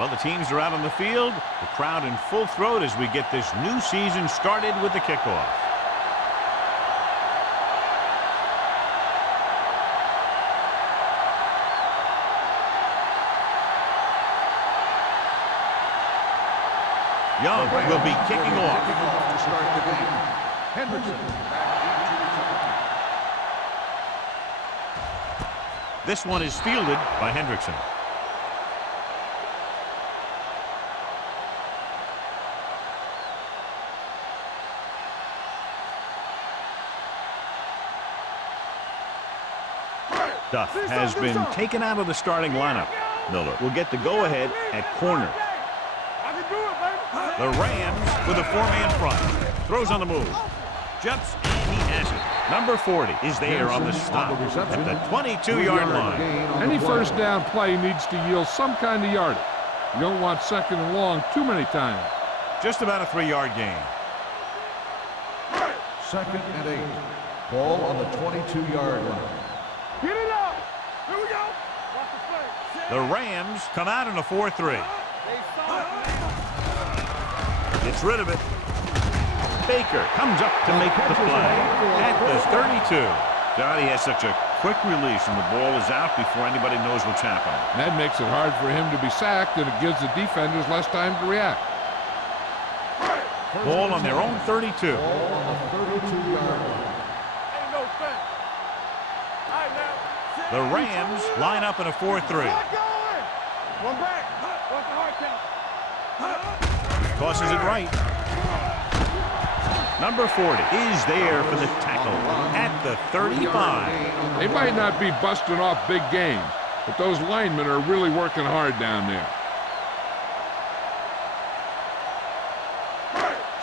Well, the teams are out on the field, the crowd in full throat as we get this new season started with the kickoff. Young will be kicking off. To start the game. Hendrickson. This one is fielded by Hendrickson. Duff has been taken out of the starting lineup. Miller will get the go-ahead at corner. The Rams with a four-man front. Throws on the move. Jumps, and he has it. Number 40 is there on the stop at the 22-yard line. Any first down play needs to yield some kind of yardage. You don't want second and long too many times. Just about a 3-yard gain. 2nd and 8. Ball on the 22-yard line. Get it up. Here we go. Watch the play. The Rams come out in a 4-3. Gets rid of it. Baker comes up to make the play at the 32. God, he has such a quick release, and the ball is out before anybody knows what's happening. That makes it hard for him to be sacked, and it gives the defenders less time to react. Ball on their own 32. Ball on the 32-yard line. Ain't no thing. All right, now. The Rams line up in a 4-3. One back. What's the hard count? Tosses it right. Number 40 is there for the tackle at the 35. They might not be busting off big games, but those linemen are really working hard down there.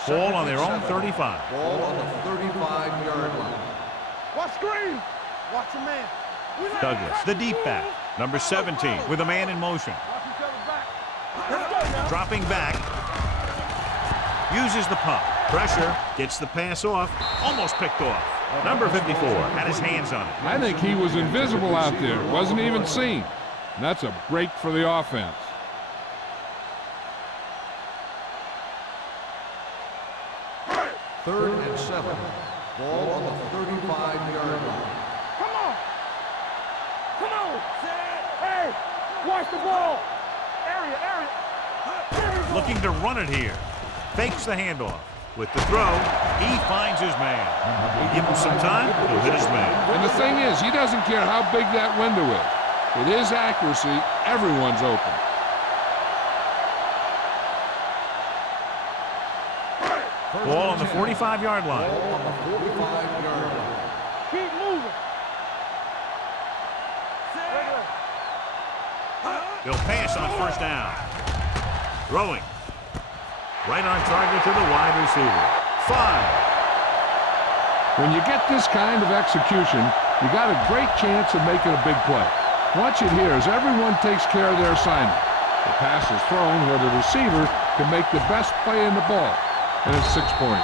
Ball on their own 35. Ball on the 35-yard line. Watch screen. Watch a man. Douglas, the deep back. Number 17 with a man in motion. Watch each other back. Let's go now. Dropping back. Uses the pump. Pressure. Gets the pass off. Almost picked off. Number 54 had his hands on it. I think he was invisible out there. Wasn't even seen. And that's a break for the offense. Third and 7. Ball on the 35-yard line. Come on. Come on. Hey, watch the ball. Area. Looking to run it here. Fakes the handoff. With the throw, he finds his man. We give him some time, he'll hit his man. And the thing is, he doesn't care how big that window is. With his accuracy, everyone's open. Ball on the 45-yard line. Ball on the 45-yard line. Keep moving. He'll pass on first down. Throwing. Right on target to the wide receiver. 5. When you get this kind of execution, you got a great chance of making a big play. Watch it here as everyone takes care of their assignment. The pass is thrown where the receiver can make the best play in the ball, and it's 6 points.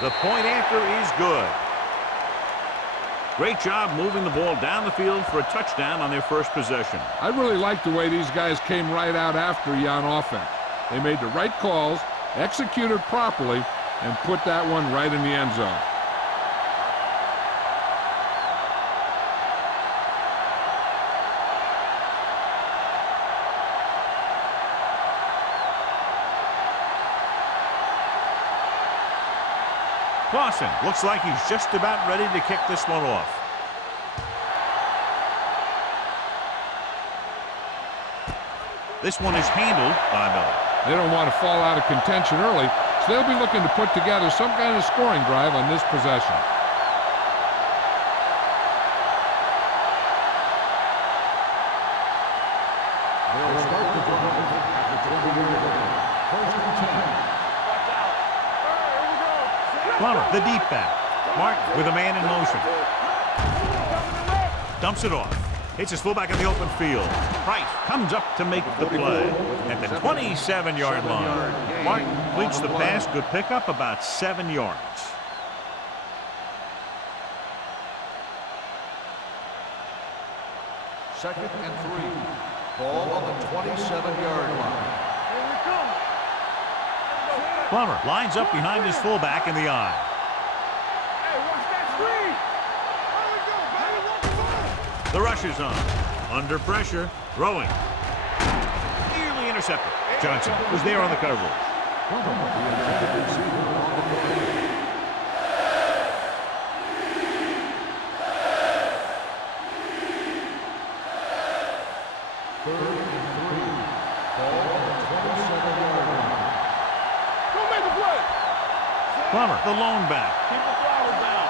The point after is good. Great job moving the ball down the field for a touchdown on their first possession. I really like the way these guys came right out after you on offense. They made the right calls, executed properly, and put that one right in the end zone. Clausen looks like he's just about ready to kick this one off. This one is handled by Miller. They don't want to fall out of contention early, so they'll be looking to put together some kind of scoring drive on this possession. They'll start the drive at the Plummer, the deep back. Martin with a man in motion. Dumps it off. Hits his fullback in the open field. Price comes up to make the play at the 27-yard line. Martin completes the pass. Good pickup, about 7 yards. Second and 3. Ball on the 27-yard line. Plummer lines up behind his fullback in the eye. Hey, watch that screen. The rush is on. Under pressure. Throwing. Nearly intercepted. Johnson was there on the coverage. Third and 3. Ball on the 27-yard line. Don't make the play. Plummer, the lone back. Keep the throttle down.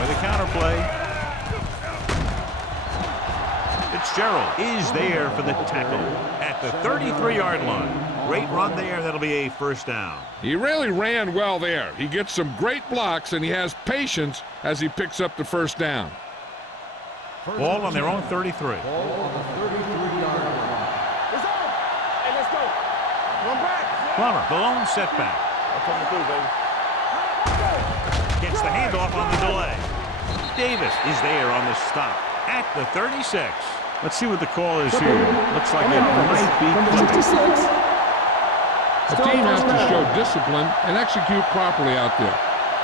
With a counter play. Fitzgerald is there for the tackle at the 33-yard line. Great run there. That'll be a first down. He really ran well there. He gets some great blocks, and he has patience as he picks up the first down. Ball on their own 33. Ball on the 33-yard line. It's on. Hey, let's go. Run back. Plummer, the lone setback. I'm coming through, baby. Gets the handoff on the delay. Davis is there on the stop at the 36. Let's see what the call is here. Looks like it might be clipping. The team has to show discipline and execute properly out there.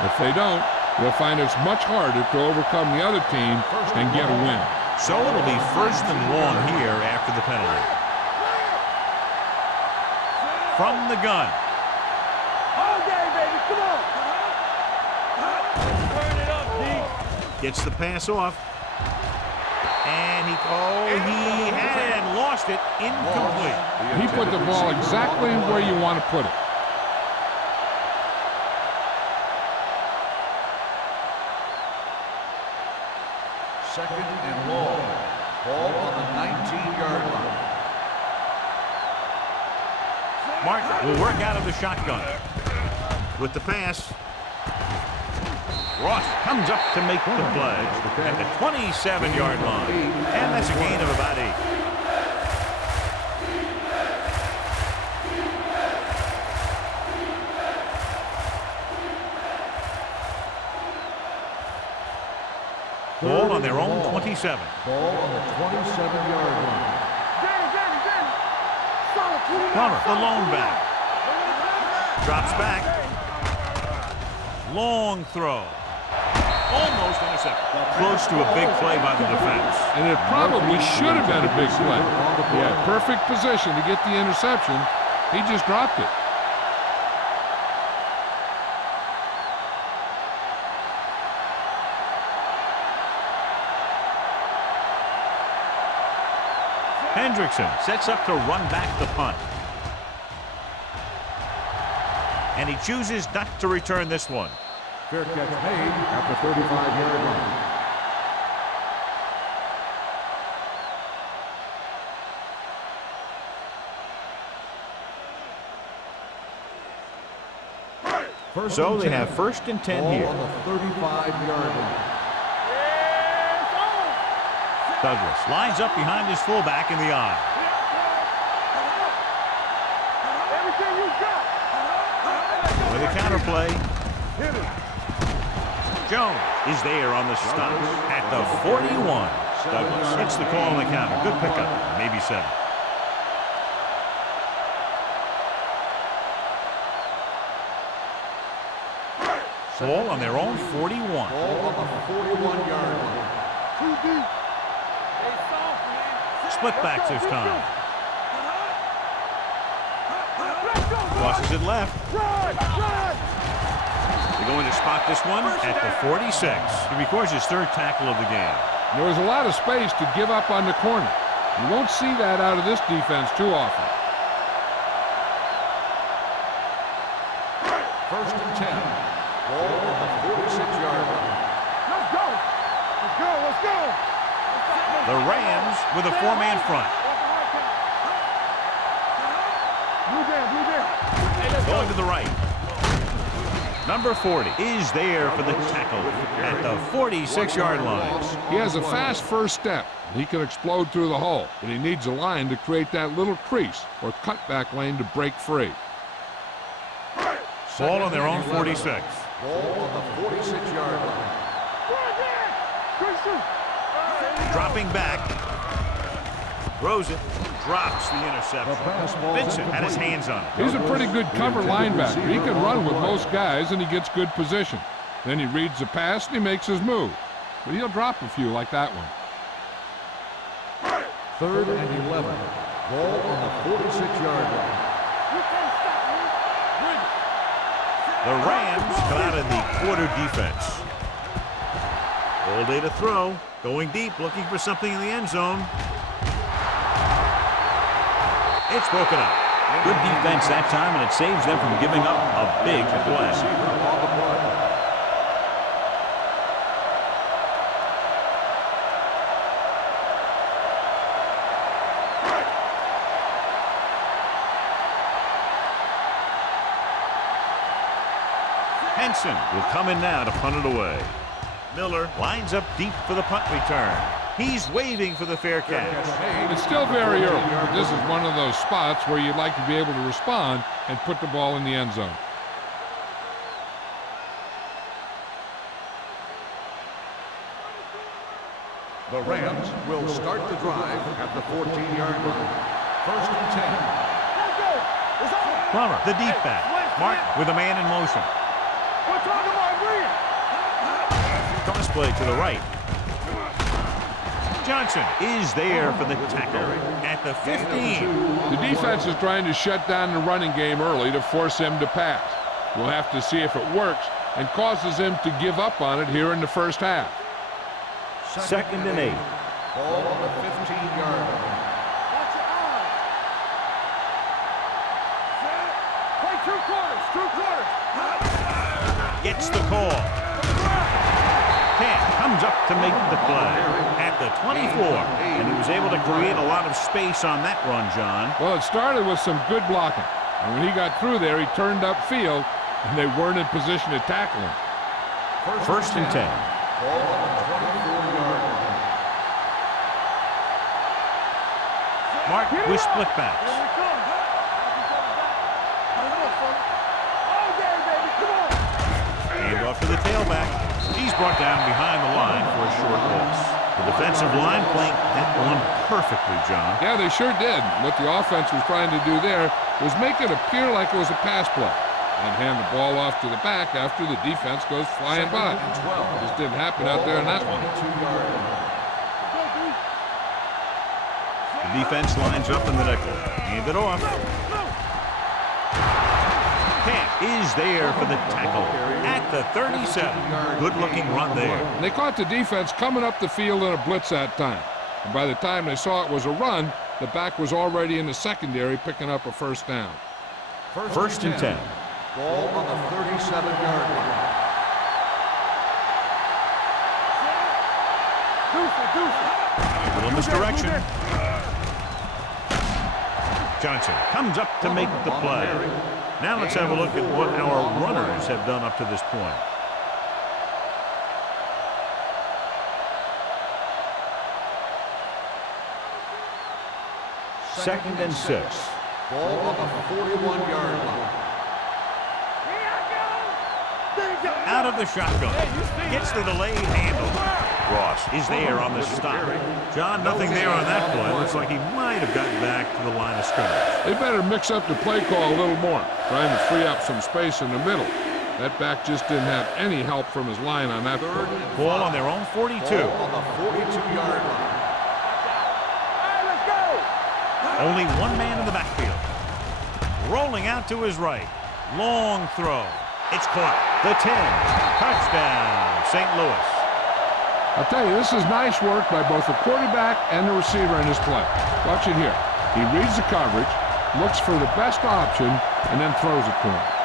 If they don't, they'll find it's much harder to overcome the other team and get a win. So it'll be first and long here after the penalty. From the gun. All day, baby. Come on. Turn it up, D. Gets the pass off. And he had it and lost it. Incomplete. He put the ball exactly where you want to put it. Second and long. Ball on the 19-yard line. Martin will work out of the shotgun. With the pass. Ross comes up to make the play at the 27-yard line. And that's a gain of about 8. Ball on their own 27. Ball on the 27-yard line. Plummer, the lone back. Drops back. Long throw. Almost intercepted. Close to a big play by the defense. And it probably should have been a big play. He had perfect position to get the interception. He just dropped it. Hendrickson sets up to run back the punt. And he chooses not to return this one. Fair catch made at the 35-yard line. So they have first and 10 here. On the 35-yard line. Douglas lines up behind his fullback in the eye. Everything you got. With a counter play. Jones is there on the stop at the 41. Douglas hits the call on the counter. Good pickup. Maybe 7. Ball on their own 41. Ball on the 41-yard line. Too deep. Hey, soft, man. Split backs this time. Let's go, Crosses it left. Run! Run! They're going to spot this one at the 46. He records his 3rd tackle of the game. There was a lot of space to give up on the corner. You won't see that out of this defense too often. First and 10. Ball on the 46-yard line. Let's go! Let's go! Let's go! The Rams with a 4-man front. Blue down, blue down. Hey, let's Going to the right. Number 40 is there for the tackle at the 46-yard line. He has a fast first step. He can explode through the hole, but he needs a line to create that little crease or cutback lane to break free. Ball on their own 46. Ball on the 46-yard line. Dropping back. Throws it. Drops the interception. Vincent had his hands on it. He's a pretty good cover linebacker. He can run with most guys, and he gets good position. Then he reads the pass, and he makes his move. But he'll drop a few like that one. 3rd and 11. Ball on the 46-yard line. The Rams come out in the quarter defense. All day to throw. Going deep, looking for something in the end zone. It's broken up. Good defense that time, and it saves them from giving up a big play. Henson will come in now to punt it away. Miller lines up deep for the punt return. He's waving for the fair catch. It's still very early. This is one of those spots where you'd like to be able to respond and put the ball in the end zone. The Rams will start the drive at the 14-yard line. 1st and 10. Plummer, the deep back. Martin with a man in motion. Cross play to the right. Johnson is there for the tackle at the 15. The defense is trying to shut down the running game early to force him to pass. We'll have to see if it works and causes him to give up on it here in the first half. 2nd and 8. Ball on the 15-yard line. Play 2 quarters, 2 quarters. Gets the call. Camp comes up to make the play at the 24. And he was able to create a lot of space on that run, John. Well, it started with some good blocking. And when he got through there, he turned upfield, and they weren't in position to tackle him. 1st and 10. Ball on the 24-yard line. Martin with split backs. Hand off to the tailback. He's brought down behind the line for a short loss. The defensive line playing that one perfectly, John. Yeah, they sure did. What the offense was trying to do there was make it appear like it was a pass play and hand the ball off to the back after the defense goes flying by. Just didn't happen out there in that one. The defense lines up in the nickel. Hand it off. Camp is there for the tackle at the 37. Good-looking run there. They caught the defense coming up the field in a blitz that time. And by the time they saw it was a run, the back was already in the secondary picking up a first down. 1st and 10. Ball on the 37-yard line. Little misdirection. Johnson comes up to make the play. Now let's have a look at what our runners have done up to this point. Second and 6. Ball on the 41-yard line. Out of the shotgun. Gets the delayed handle. Ross is there on the stop. John, nothing there on that play. Looks like he might have gotten back to the line of scrimmage. They better mix up the play call a little more, trying to free up some space in the middle. That back just didn't have any help from his line on that play. Ball on their own 42. Ball on the 42-yard line. Only one man in the backfield. Rolling out to his right. Long throw. It's caught. The 10. Touchdown, St. Louis. I'll tell you, this is nice work by both the quarterback and the receiver in his play. Watch it here. He reads the coverage, looks for the best option, and then throws it to him.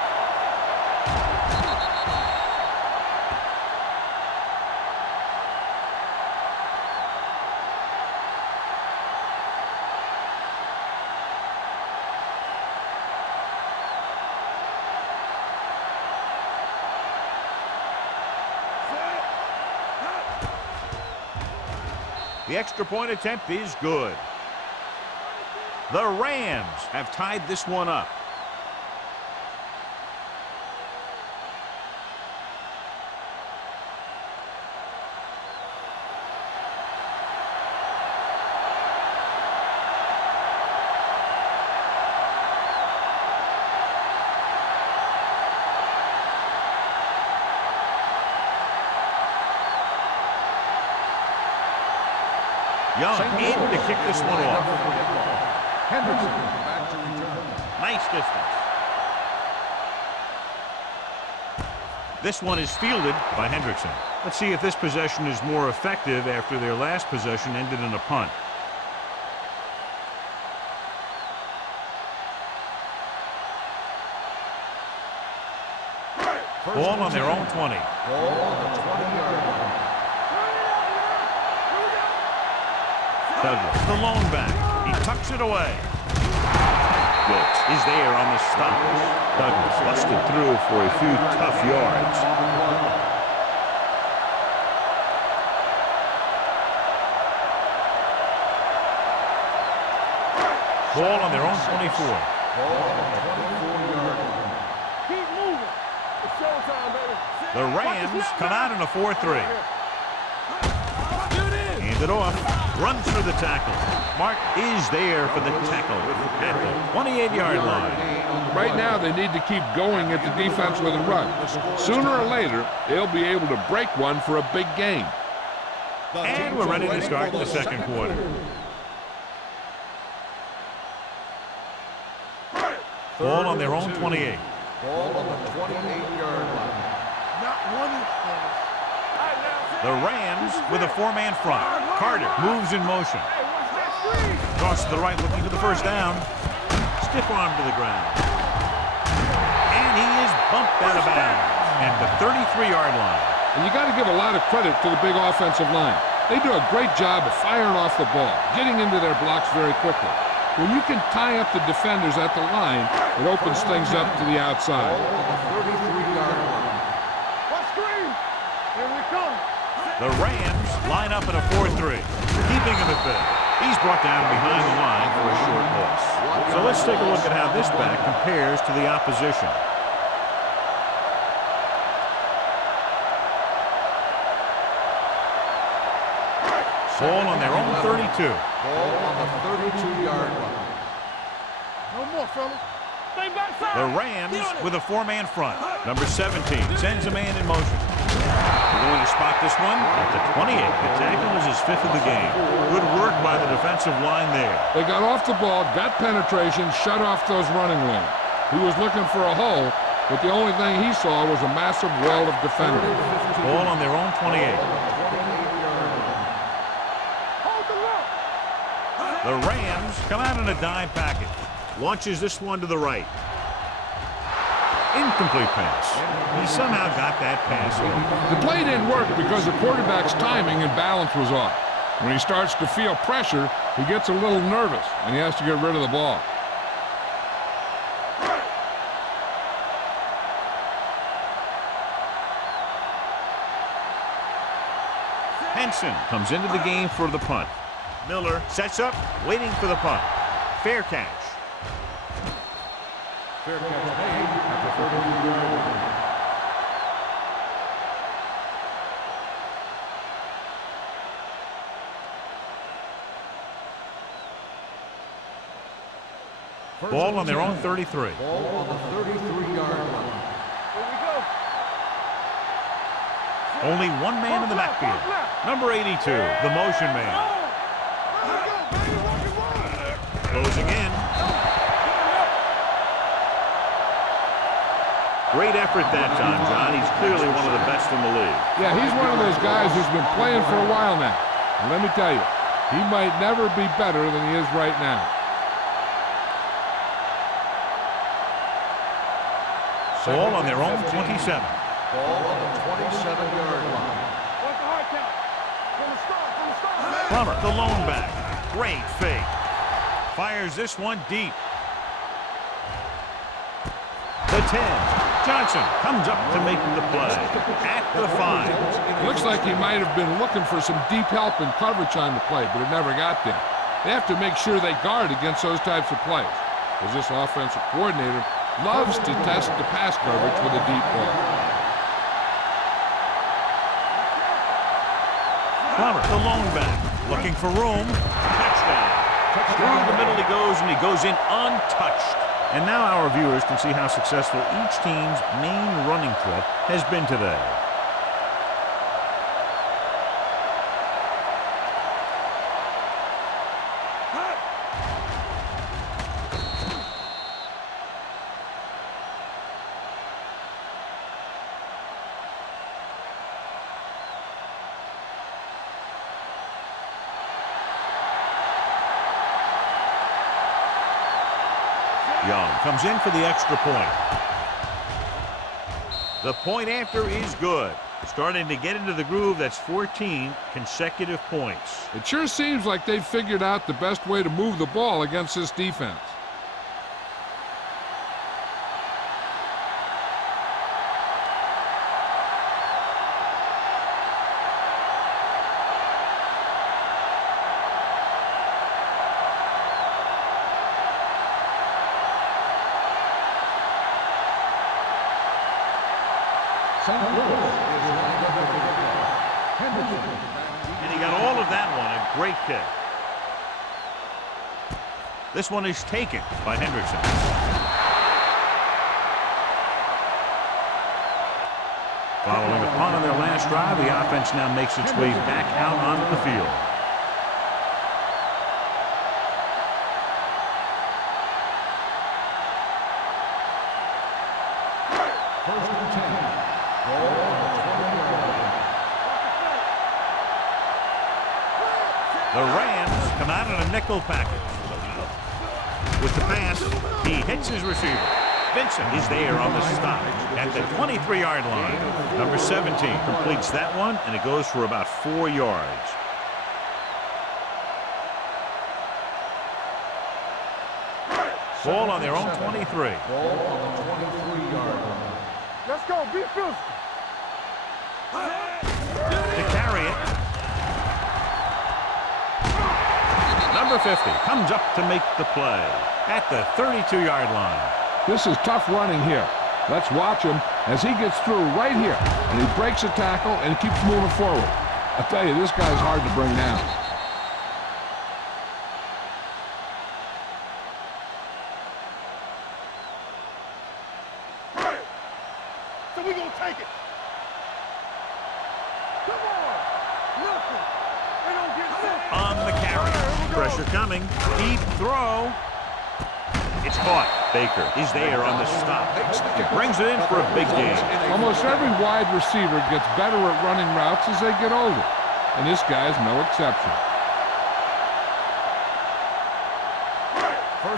The extra point attempt is good. The Rams have tied this one up. Young in to kick this one off. Hendrickson back to return. Nice distance. This one is fielded by Hendrickson. Let's see if this possession is more effective after their last possession ended in a punt. Ball on their own 20. Ball on the 20-yard line. Douglas, the lone back. He tucks it away. Wilkes is there on the stop. Douglas busted through for a few tough yards. Ball on their own 24. Ball on the 24-yard line. Keep moving. It's showtime, baby. The Rams come out in a 4-3. Hand it off. Runs for the tackle. Mark is there for the tackle at the 28-yard line. Right now, they need to keep going at the defense with a run. Sooner or later, they'll be able to break one for a big game. And we're ready to start the second quarter. Ball on their own 28. Ball on the 28-yard line. Not one of those. The Rams with a four-man front. Carter moves in motion. Hey, what's that screen? Cross to the right looking for the first down. Stiff arm to the ground. And he is bumped out of bounds at the 33-yard line. And you got to give a lot of credit to the big offensive line. They do a great job of firing off the ball, getting into their blocks very quickly. When you can tie up the defenders at the line, it opens things up to the outside. Ball on the 33-yard line. What screen? Here we come. The Rams line up in a 4-3. Keeping him at bay. He's brought down behind the line for a short loss. So let's take a look at how this back compares to the opposition. Ball on their own 32. Ball on the 32-yard line. No more, fellas. Stay backside. The Rams with a four-man front. Number 17 sends a man in motion. We're going to spot this one at the 28. The tackle is his fifth of the game. Good work by the defensive line there. They got off the ball, got penetration, shut off those running lanes. He was looking for a hole, but the only thing he saw was a massive wall of defenders. Ball on their own 28. Hold the look. The Rams come out in a dime package. Launches this one to the right. Incomplete pass. He somehow got that pass off. The play didn't work because the quarterback's timing and balance was off. When he starts to feel pressure, he gets a little nervous, and he has to get rid of the ball. Henson comes into the game for the punt. Miller sets up, waiting for the punt. Fair catch. Fair catch made at the 32-yard line. Ball on their own 33. Ball on the 33-yard line. Here we go. Only one man in the backfield. Number 82, the motion man. Closing in. Great effort that time, John. He's clearly one of the best in the league. Yeah, he's one of those guys who's been playing for a while now. And let me tell you, he might never be better than he is right now. Ball on their own 27. Ball on the 27-yard line. What's the hard count? From the start. Plummer, the lone back. Great fake. Fires this one deep. The 10. Johnson comes up to make the play at the 5. It looks like he might have been looking for some deep help and coverage on the play, but it never got there. They have to make sure they guard against those types of plays, because this offensive coordinator loves to test the pass coverage with a deep ball. Robert, the lone back, looking for room. Touchdown. Through the middle he goes, and he goes in untouched. And now our viewers can see how successful each team's main running threat has been today. Young comes in for the extra point. The point after is good. Starting to get into the groove. That's 14 consecutive points. It sure seems like they've figured out the best way to move the ball against this defense. And he got all of that one. A great kick. This one is taken by Hendrickson. Following a punt on their last drive, the offense now makes its way back out onto the field. The Rams come out in a nickel package. With the pass, he hits his receiver. Vincent is there on the stop at the 23-yard line. Number 17 completes that one, and it goes for about 4 yards. Ball on their own 23. Ball on the 23-yard line. Let's go. Be physical. To carry it. Number 50 comes up to make the play at the 32-yard line. This is tough running here. Let's watch him as he gets through right here, and he breaks a tackle and keeps moving forward. I tell you, this guy's hard to bring down. So we gonna take it. Come on. Nothing. They don't get set. On the carry. Pressure coming. Deep throw. It's caught. Baker is there on the stop. He brings it in for a big gain. Almost every wide receiver gets better at running routes as they get older, and this guy's no exception.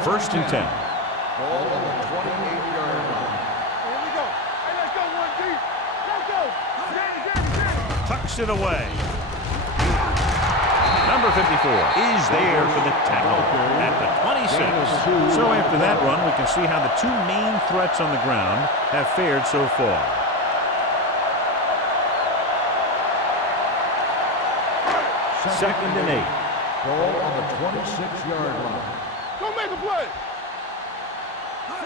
First and 10. Ball on the 28-yard line. Here we go. Hey, let's go, 1D. Let's go. Danny. Tucks it away. Number 54 is there for the tackle at the 26. So after that run, we can see how the two main threats on the ground have fared so far. Second and 8. Ball on the 26-yard line. Go make a play.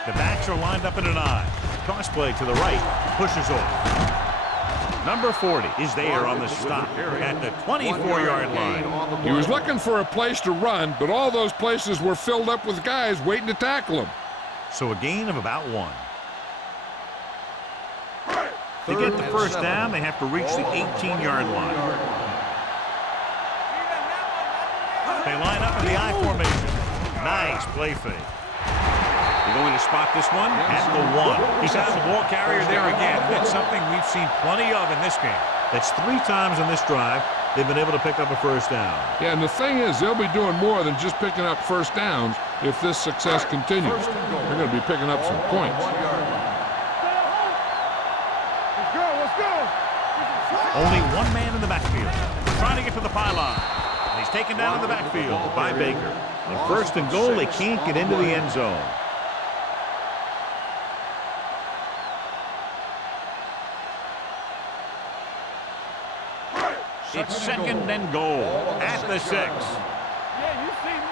The backs are lined up in an I. Toss play to the right. Pushes off. Number 40 is there on the stop at the 24-yard line. He was looking for a place to run, but all those places were filled up with guys waiting to tackle him. So a gain of about 1. To get the first down, they have to reach the 18-yard line. They line up in the I formation. Nice play fake. You're going to spot this one at the 1. He's got the ball carrier there again. That's something we've seen plenty of in this game. That's 3 times on this drive they've been able to pick up a first down. Yeah, and the thing is, they'll be doing more than just picking up first downs if this success continues. They're going to be picking up some points. Let's go. Let's go. Only one man in the backfield. Trying to get to the pylon. And he's taken down in the backfield by Baker. On first and goal, they can't get into the end zone. It's second and goal at the 6. Yeah, you see me.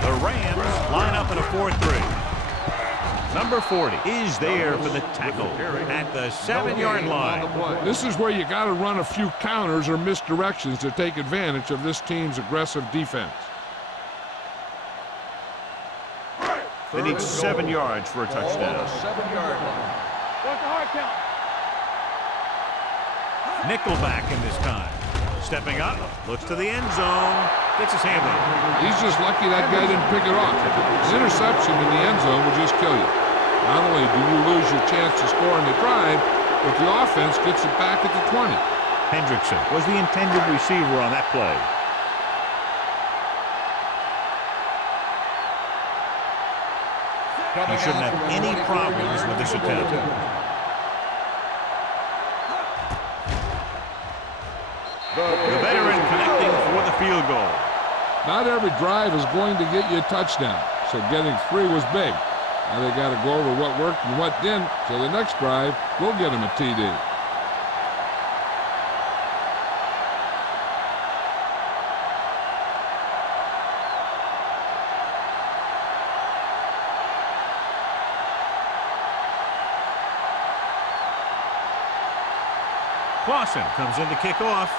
The Rams line up in a 4-3. Number 40 is there for the tackle at the 7-yard line. This is where you got to run a few counters or misdirections to take advantage of this team's aggressive defense. They need 7 yards for a touchdown. 7-yard line. What's the hard count? Nickelback in this time. Stepping up, looks to the end zone, gets his hand on it. He's just lucky that guy didn't pick it off. An interception in the end zone will just kill you. Not only do you lose your chance to score in the drive, but the offense gets it back at the 20. Hendrickson was the intended receiver on that play. He shouldn't have any problems with this attempt. The veteran connecting for the field goal. Not every drive is going to get you a touchdown, so getting 3 was big. Now they got to go over what worked and what didn't, so the next drive will get them a TD. Clausen comes in to kick off.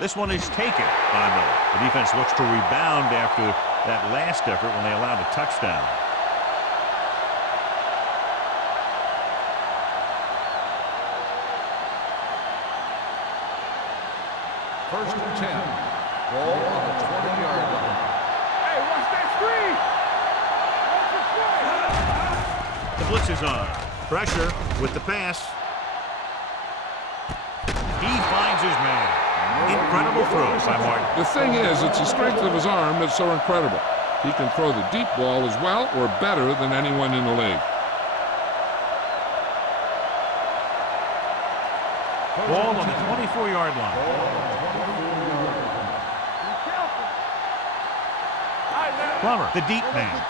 This one is taken by Miller. The defense looks to rebound after that last effort when they allowed a touchdown. First and 10. Ball on the 20-yard line. Hey, watch that screen. The blitz is on. Pressure with the pass. He finds his man. Incredible throw by Martin. The thing is, it's the strength of his arm that's so incredible. He can throw the deep ball as well or better than anyone in the league. Ball on the 24-yard line. Plummer, the deep man.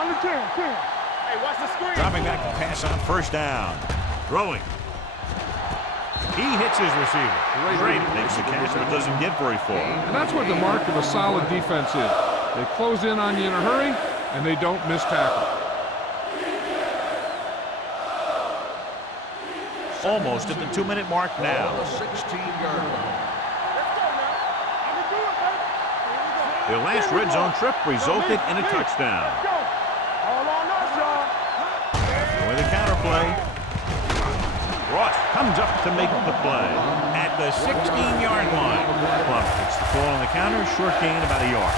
On the 10. Hey, watch the screen. Dropping back to pass on first down. Throwing. He hits his receiver. Great. Makes the catch, but doesn't get very far. And that's what the mark of a solid defense is. They close in on you in a hurry, and they don't miss tackle. Almost at the 2-minute mark now. On the 16-yard line. Their last red zone trip resulted in a touchdown. All on us, y'all. With a counter play. Ross comes up to make the play at the 16-yard line. Plummer gets the ball on the counter, short gain about a yard.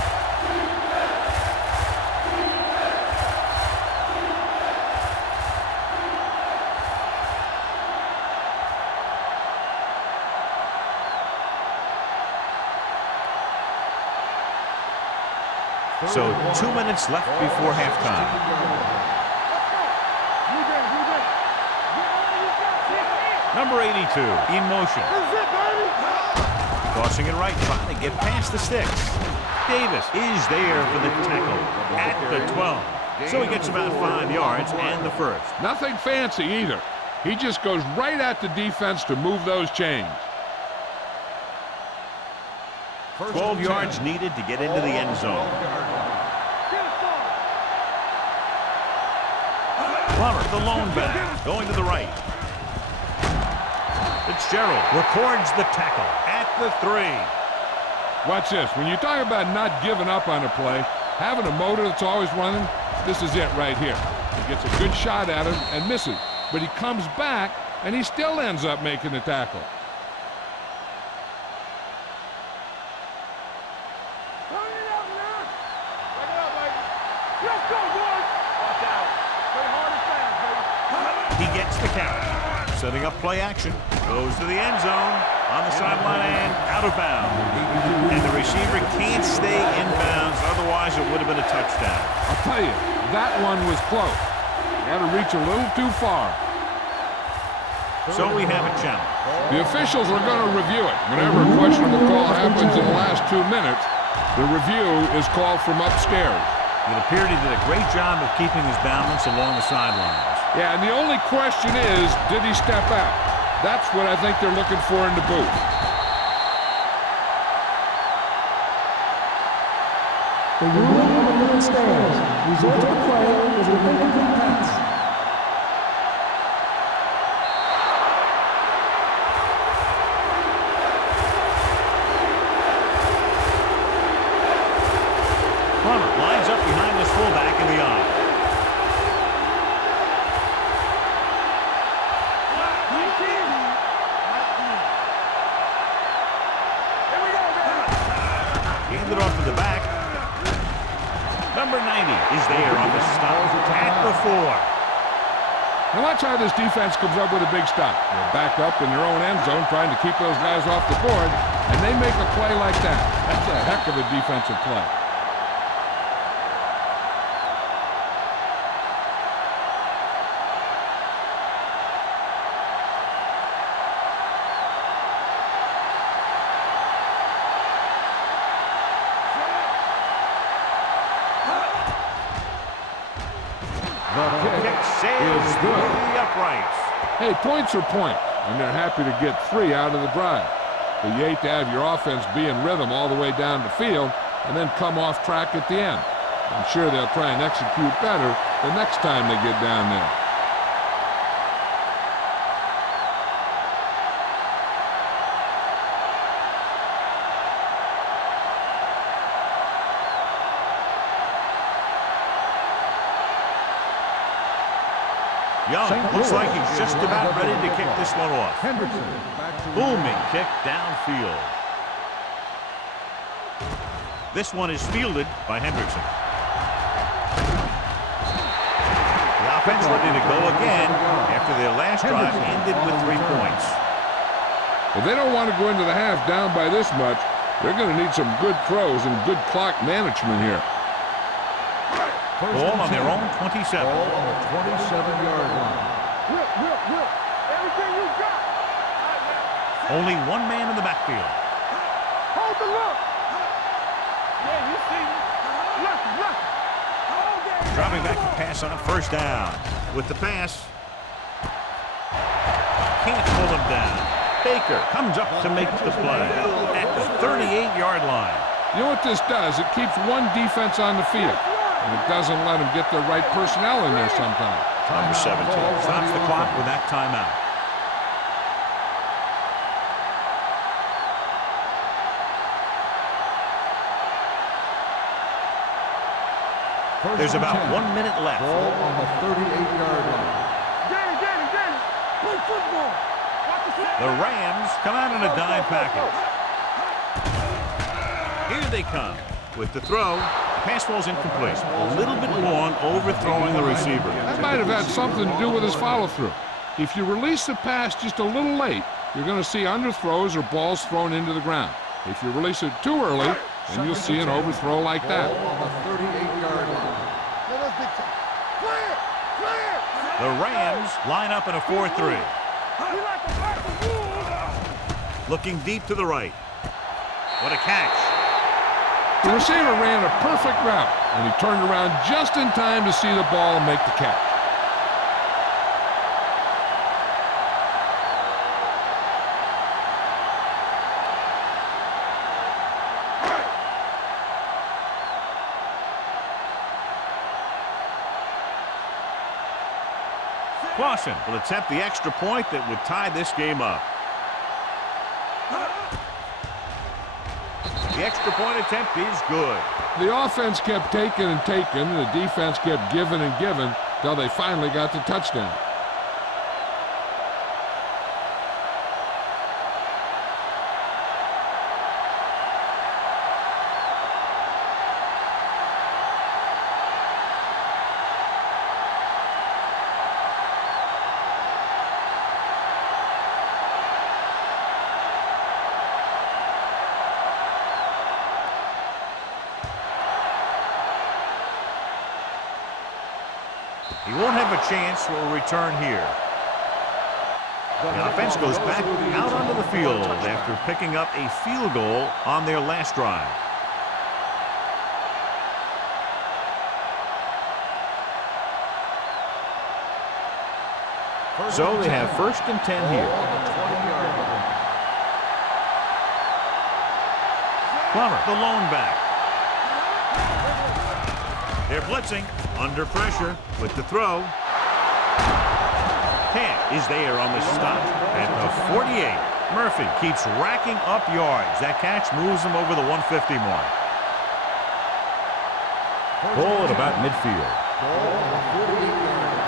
So 2 minutes left before halftime. Number 82 in motion. Crossing it right, trying to get past the sticks. Davis is there for the tackle at the 12. So he gets about 5 yards and the first. Nothing fancy either. He just goes right at the defense to move those chains. 12 yards needed to get into the end zone. Plummer, the lone back, going to the right. Fitzgerald records the tackle at the 3. Watch this. When you talk about not giving up on a play, having a motor that's always running, this is it right here. He gets a good shot at him and misses, but he comes back and he still ends up making the tackle. He gets the count. Setting up play action. Goes to the end zone. On the sideline and out of bounds. And the receiver can't stay in bounds. Otherwise, it would have been a touchdown. I'll tell you, that one was close. Got to reach a little too far. So we have a challenge. The officials are going to review it. Whenever a questionable call happens in the last 2 minutes, the review is called from upstairs. It appeared he did a great job of keeping his balance along the sidelines. Yeah, and the only question is, did he step out? That's what I think they're looking for in the booth. The ruling on the field stands. Result of the play was an incomplete pass. Plummer lines up behind his fullback in the eye. Handed off to the back. Number 90 is there on the stop at the 4. Now watch how this defense comes up with a big stop. They're back up in their own end zone trying to keep those guys off the board, and they make a play like that. That's a heck of a defensive play. The kick sails through the uprights. Hey, points are points, and they're happy to get 3 out of the drive. But you hate to have your offense be in rhythm all the way down the field and then come off track at the end. I'm sure they'll try and execute better the next time they get down there. Young looks like he's just about ready to kick this one off. Booming kick downfield. This one is fielded by Hendrickson. The offense ready to go again after their last drive ended with 3 points. If they don't want to go into the half down by this much, they're going to need some good throws and good clock management here. Ball on their own 27. Ball on the 27-yard line. Whip. Everything you got. Only one man in the backfield. Hold the look. Yeah, you see me. Look. Hold that. Dropping back to pass on first down. With the pass. Can't pull him down. Baker comes up to make the play at the 38-yard line. You know what this does? It keeps one defense on the field, and it doesn't let them get the right personnel in there sometimes. Number 17 stops the clock with that timeout. There's about 1 minute left. Ball on the 38-yard line. Get it. Play football. The Rams come out in a dime package. Here they come with the throw. Pass falls incomplete. A little bit long, overthrowing the receiver. That might have had something to do with his follow-through. If you release the pass just a little late, you're going to see underthrows or balls thrown into the ground. If you release it too early, then you'll see an overthrow like that. Ball on the 38-yard line. Clear. The Rams line up in a 4-3. We like to fight the rules. Looking deep to the right. What a catch. The receiver ran a perfect route, and he turned around just in time to see the ball and make the catch. Clausen will attempt the extra point that would tie this game up. The extra point attempt is good. The offense kept taking and taking, and the defense kept giving and giving till they finally got the touchdown. He won't have a chance for a return here. The offense goes back out onto the field after picking up a field goal on their last drive. So they have 1st and 10 here. On the 20-yard line. Plummer, the lone back. They're blitzing, under pressure, with the throw. Camp is there on the stop at the 48. Murphy keeps racking up yards. That catch moves him over the 150 mark. Ball at about midfield. Ball on the 48-yard line.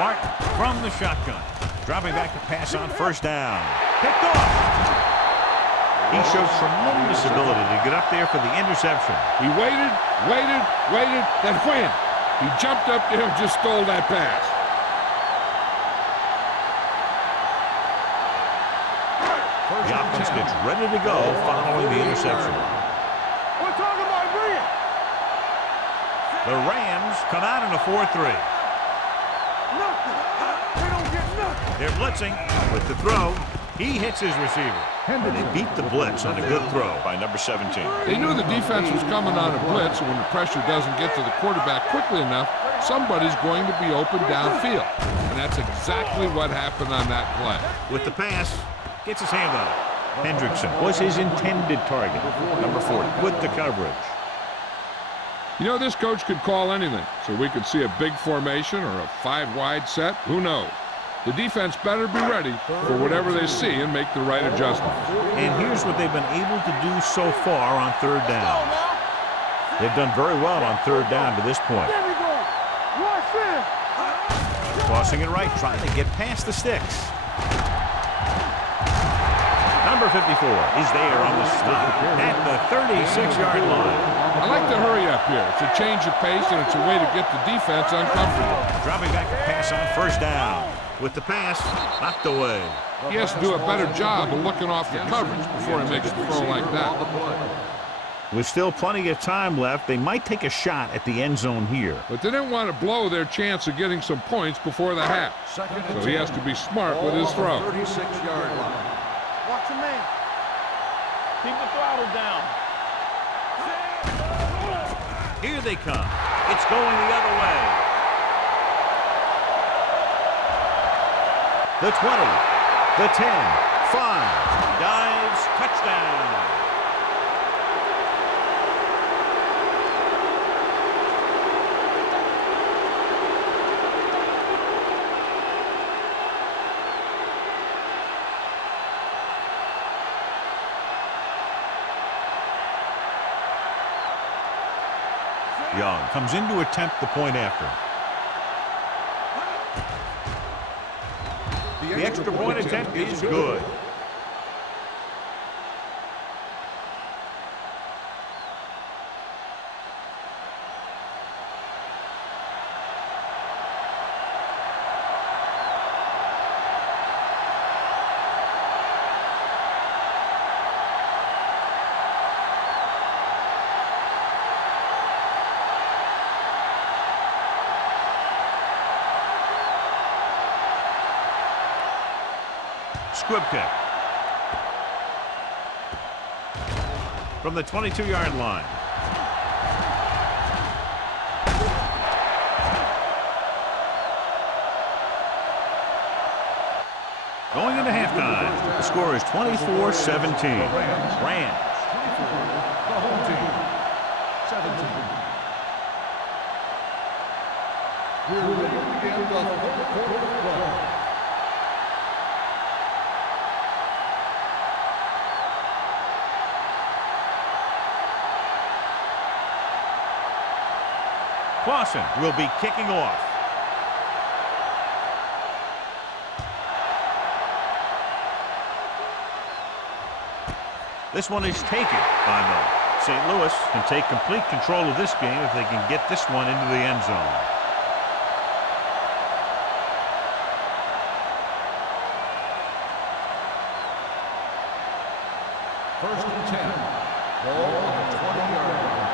Martin from the shotgun. Dropping back to pass on 1st down. Picked off. He showed tremendous ability to get up there for the interception. He waited, then wham! He jumped up there and just stole that pass. The offense gets ready to go following the interception. We're talking about brilliant. The Rams come out in a 4-3. Nothing. We don't get nothing. They're blitzing with the throw. He hits his receiver. And they beat the blitz on a good throw by number 17. They knew the defense was coming on a blitz, and when the pressure doesn't get to the quarterback quickly enough, somebody's going to be open downfield. And that's exactly what happened on that play. With the pass, gets his hand on it. Hendrickson was his intended target. Number 40 with the coverage. You know, this coach could call anything, so we could see a big formation or a 5-wide set. Who knows? The defense better be ready for whatever they see and make the right adjustments. And here's what they've been able to do so far on 3rd down. They've done very well on 3rd down to this point. There we go. Watch this. Crossing it right, trying to get past the sticks. Number 54 is there on the stop at the 36-yard line. I like to hurry up here. It's a change of pace, and it's a way to get the defense uncomfortable. Dropping back to pass on 1st down. With the pass, knocked away. He has to do a better job of looking off the coverage before he makes a throw like that. With still plenty of time left, they might take a shot at the end zone here. But they didn't want to blow their chance of getting some points before the half. So he has to be smart with his throw. 36-yard line. Watch your man. Keep the throttle down. Here they come. It's going the other way. The 20, the 10, 5, dives, touchdown. Young comes in to attempt the point after. The extra point attempt is good. Squib kick. From the 22-yard line. Going into halftime, the score is 24-17. Rams. The home team, 17. We're ready to begin the 4th quarter of play. Clausen will be kicking off. This one is taken by them. St. Louis can take complete control of this game if they can get this one into the end zone. First and 10. Ball on the 20-yard line.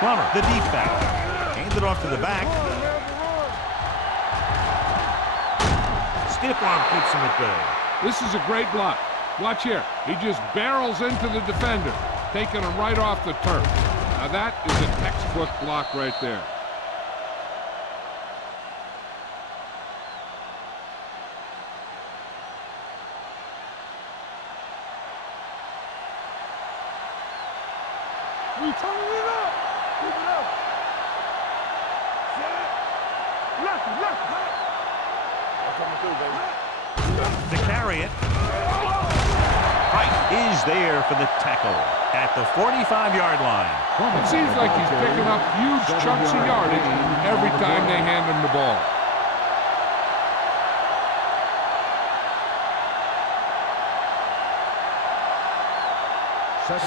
Plummer, the deep back. Handed off to the back. Stiff arm keeps him at bay. This is a great block. Watch here. He just barrels into the defender, taking him right off the turf. Now that is a textbook block right there. We turning it up. Keep it up. Set. Lucky. That's what I'm gonna do, baby. To carry it. Wright is there for the tackle at the 45-yard line. It seems like he's picking up huge chunks of yardage every time they hand him the ball.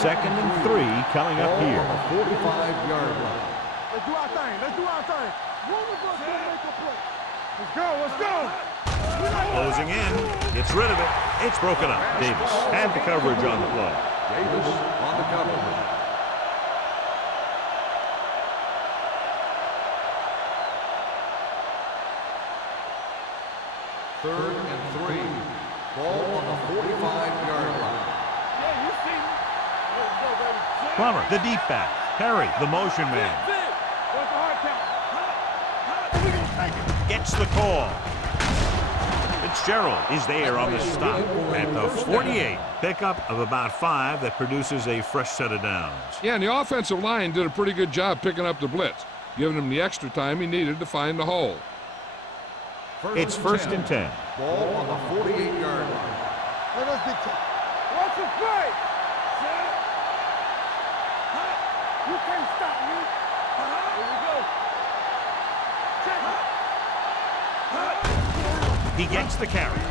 Second and 3 coming up here. On the 45-yard line. Let's do our thing. One of us will make a play. Let's go. Closing in. Gets rid of it. It's broken up. Davis had the coverage on the play. Davis on the coverage. Third and 3. Ball on the 45-yard line. Yeah, you see me. Let's go, baby. Set. Plummer, the deep back. Perry, the motion man. What's the hard count? We gonna take it. Gets the call. Fitzgerald is there on the stop at the 48. Pickup of about 5 that produces a fresh set of downs. Yeah, and the offensive line did a pretty good job picking up the blitz, giving him the extra time he needed to find the hole. It's first and 10. Ball on the 48-yard line. Let us dictate. What's the play? Set. You can't stop me. Here we go. Set. He gets the carry.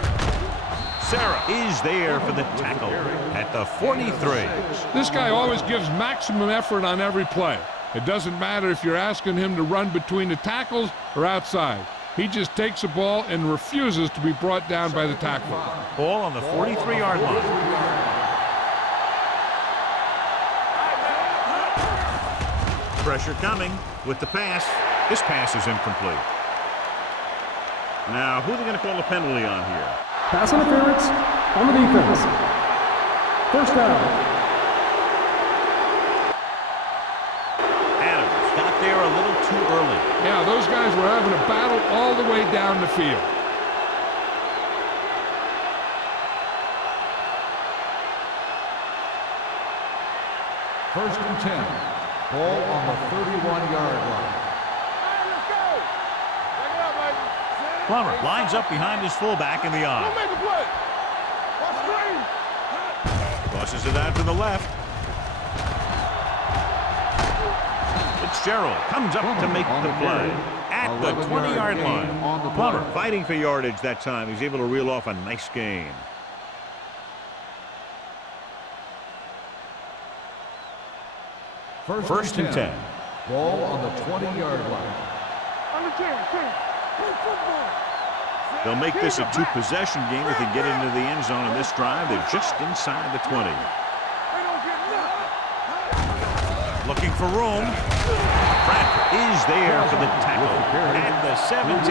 Sarah is there for the tackle at the 43. This guy always gives maximum effort on every play. It doesn't matter if you're asking him to run between the tackles or outside. He just takes the ball and refuses to be brought down by the tackler. Ball on the 43-yard line. Pressure coming with the pass. This pass is incomplete. Now, who are they going to call a penalty on here? Pass interference on the defense. First down. Adams got there a little too early. Yeah, those guys were having a battle all the way down the field. First and 10. Ball on the 31-yard line. Let's go. Take it up, baby. Set. Plummer lines up behind his fullback in the Don't eye. make a play. Watch screen. Tosses it out to the left. Fitzgerald comes up to make the play at the 20-yard line. Plummer fighting for yardage that time. He's able to reel off a nice gain. First and 10. Ball on the 20-yard line. On the 10. Play football. Set. They'll make this a two-possession game if they get into the end zone in this drive. They're just inside the 20. They don't get nothing. Looking for room. Bradford is there for the tackle at the 17.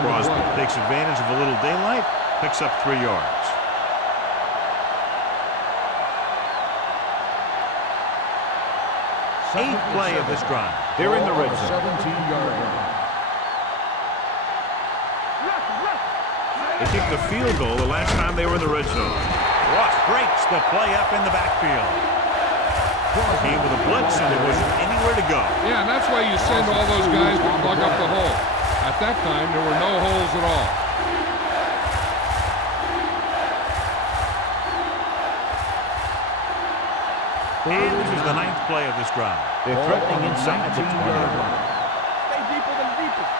Crosby takes advantage of a little daylight, picks up 3 yards. Eighth play of this drive. They're in the red zone. 17-yard line. They kicked the field goal the last time they were in the red zone. Ross breaks the play up in the backfield. Came with a blitz and there wasn't anywhere to go. Yeah, and that's why you send all those guys to plug up the hole. At that time, there were no holes at all. And this is the 9th play of this drive. They're threatening inside the 20-yard line. Stay deeper than deepest.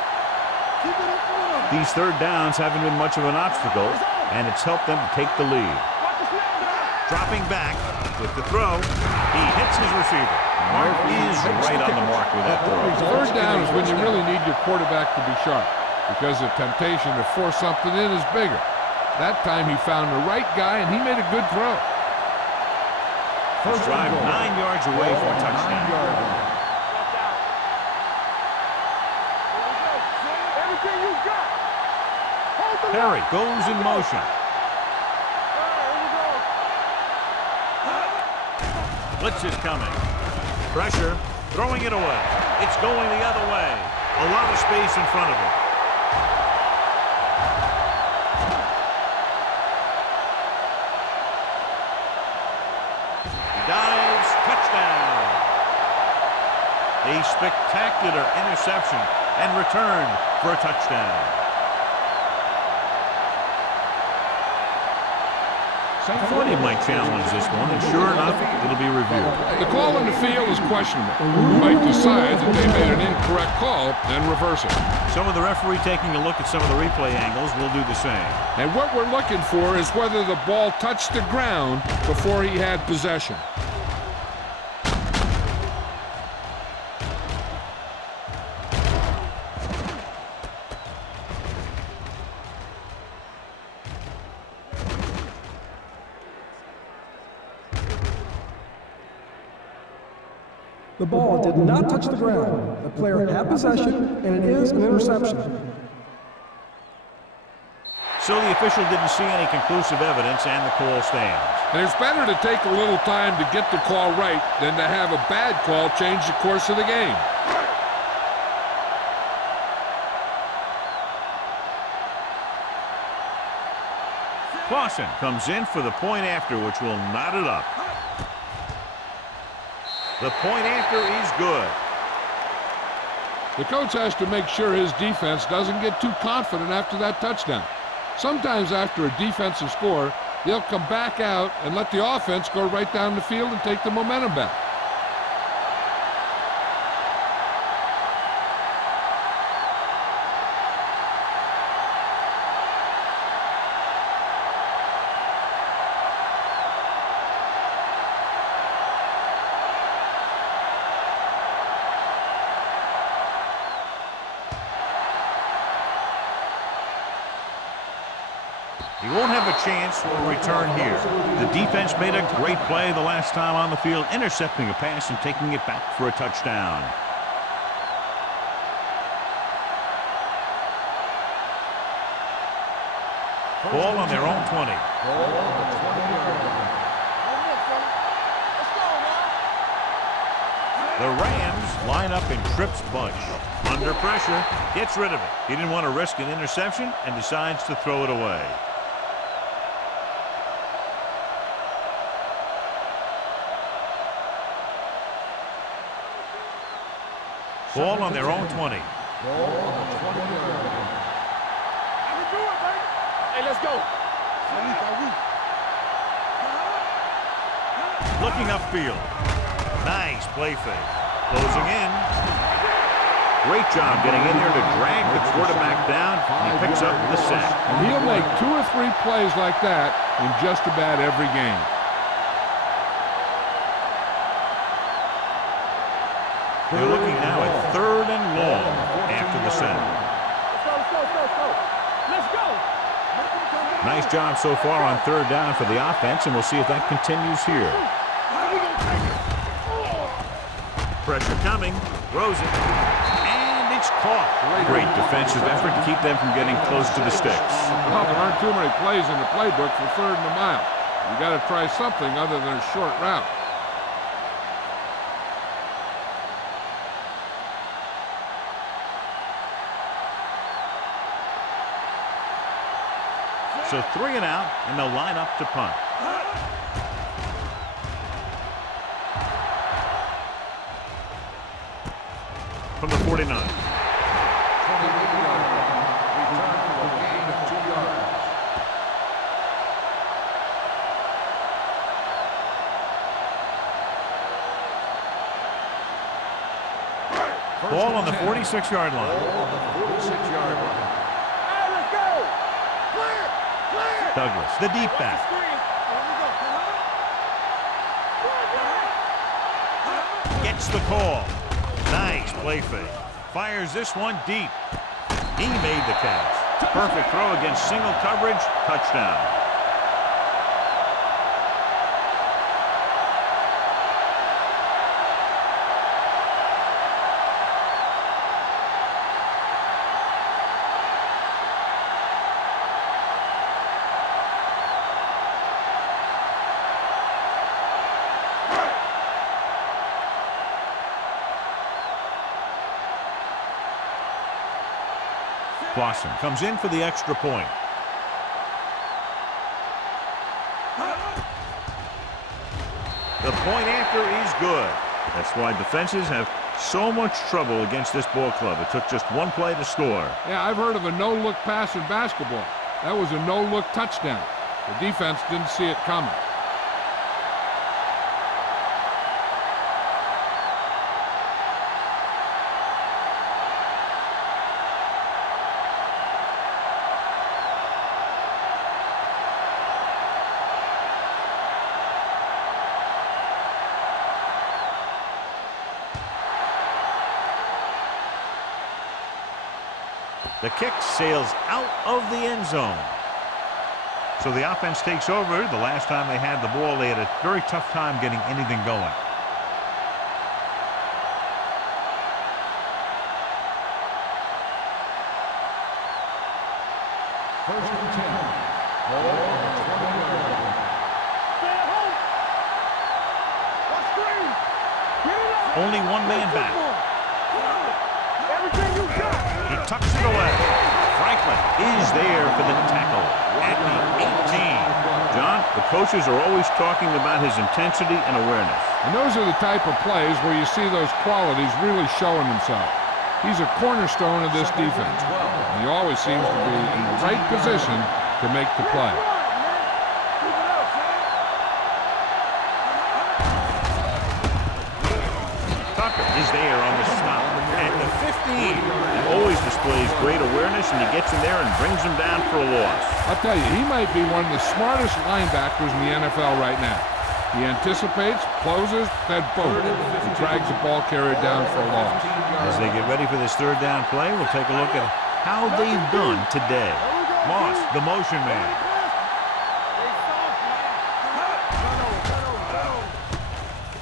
Keep it in front of them. These third downs haven't been much of an obstacle, and it's helped them to take the lead. Watch the snap down. Dropping back with the throw, he hits his receiver. Mark is right on the mark with that throw. Third down is when you really need your quarterback to be sharp, because the temptation to force something in is bigger. That time he found the right guy, and he made a good throw. First drive 9 yards away from a touchdown. 9-yard line. Watch out. Here we go. Set. Everything you got. Hold the Perry goes in motion. All right, here we go. Blitz is coming. Pressure, throwing it away. It's going the other way. A lot of space in front of him. He dives, touchdown. A spectacular interception and return for a touchdown. Somebody might challenge this one, and sure enough, it'll be reviewed. The call on the field is questionable. We might decide that they made an incorrect call and reverse it. Some of the referee taking a look at some of the replay angles will do the same. And what we're looking for is whether the ball touched the ground before he had possession. The ball did not touch the ground. The player had possession, and it is an interception. So the official didn't see any conclusive evidence, and the call stands. And it's better to take a little time to get the call right than to have a bad call change the course of the game. Clausen comes in for the point after, which will knot it up. The point after is good. The coach has to make sure his defense doesn't get too confident after that touchdown. Sometimes after a defensive score, they'll come back out and let the offense go right down the field and take the momentum back. He won't have a chance for a return here. The defense made a great play the last time on the field, intercepting a pass and taking it back for a touchdown. Ball on their own 20. Ball on the 20-yard line. The Rams line up in Tripp's bunch. Under pressure, gets rid of it. He didn't want to risk an interception and decides to throw it away. Ball on their own 20. Ball on the 20-yard line. I can do it, baby. Hey, let's go. Looking upfield. Nice play fake. Closing in. Great job getting in there to drag the quarterback down. And he picks up the sack. And he'll make 2 or 3 plays like that in just about every game. They're looking now at 3rd and long after the sack. Let's go. Nice job so far on 3rd down for the offense, and we'll see if that continues here. Pressure coming. Throws it. And it's caught. Great defensive effort to keep them from getting close to the sticks. Well, there aren't too many plays in the playbook for 3rd and a mile. You got to try something other than a short route. So 3 and out, and they'll line up to punt. From the 49. 28-yard line. Return for a gain of 2 yards. Ball on the 46-yard line. Ball on the 46-yard line. Hey, let's go. Clear. Clear. Douglas, the deep back. Gets the call. Nice play fake. Fires this one deep. He made the catch. Perfect throw against single coverage. Touchdown. Clausen comes in for the extra point. The point after is good. That's why defenses have so much trouble against this ball club. It took just one play to score. Yeah, I've heard of a no-look pass in basketball. That was a no-look touchdown. The defense didn't see it coming. The kick sails out of the end zone. So the offense takes over. The last time they had the ball, they had a very tough time getting anything going. First and 10. Ball on the 20-yard line. Stay at home. Watch screen. Get it out. Only one man back. Everything you got. He tucks it away. Franklin is there for the tackle at the 18. John, the coaches are always talking about his intensity and awareness. And those are the type of plays where you see those qualities really showing themselves. He's a cornerstone of this defense. And he always seems to be in the right position to make the play. Tucker is there on the stop at the 15. He always displays great awareness, and he gets in there and brings him down for a loss. I'll tell you, he might be one of the smartest linebackers in the NFL right now. He anticipates, closes, then boom, he drags the ball carrier down for a loss. As they get ready for this third down play, we'll take a look at how they've done today. Moss, the motion man.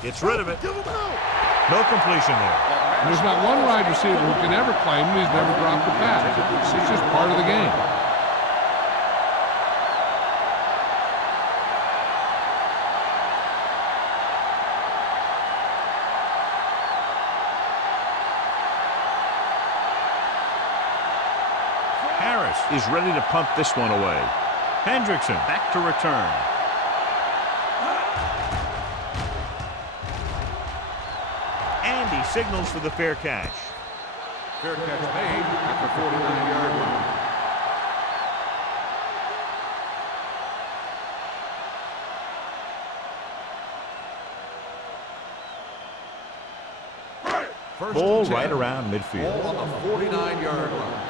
Gets rid of it. No completion there. And there's not one wide receiver who can ever claim that he's never dropped a pass. It's just part of the game. Harris is ready to punt this one away. Hendrickson back to return. And he signals for the fair catch. Fair catch made at the 49-yard line. First Ball and 10. right around midfield. Ball on the 49-yard line.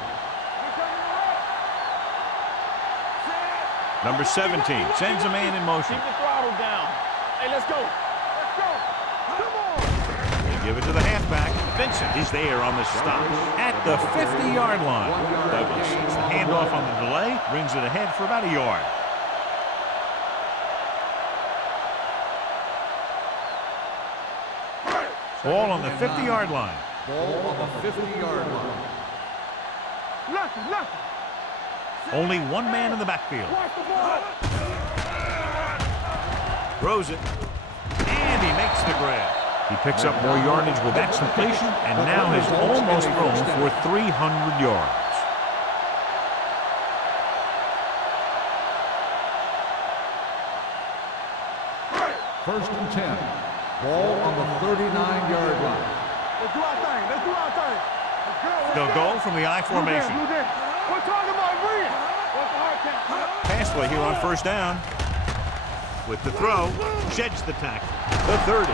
Number 17 sends a man in motion. Keep the throttle down. Hey, let's go. Let's go. Come on. They give it to the halfback. Vincent is there on the stop at the 50-yard line. Douglas gets the handoff on the delay, brings it ahead for about a yard. Ball on the 50-yard line. Ball on the 50-yard line. Lucky. Only one man in the backfield. Watch the ball. Throws it. And he makes the grab. He picks up more yardage with that completion and now has almost thrown for 300 yards. First and 10. Ball on the 39-yard line. Let's do our thing. Let's do our thing. Let's go. They'll go from the I formation. We're talking about win. What's the hard count? Pass play here on first down. With the throw, sheds the tackle. The 30.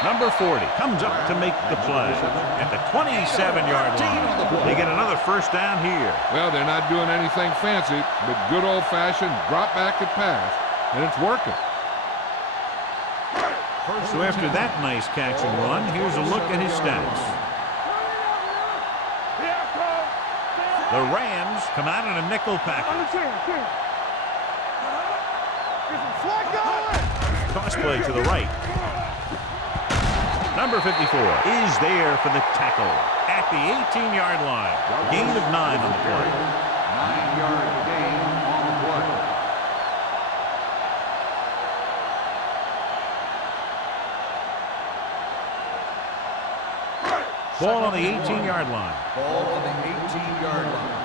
Number 40 comes up to make the play at the 27-yard line. They get another first down here. Well, they're not doing anything fancy, but good old-fashioned drop back and pass, and it's working. So after that nice catch and run, here's a look at his stats. The Rams come out in a nickel package. Toss play to the right. Number 54 is there for the tackle at the 18-yard line. Gain of 9 on the play. 9-yard gain on the play. Ball on the 18-yard line. Ball on the 18-yard line.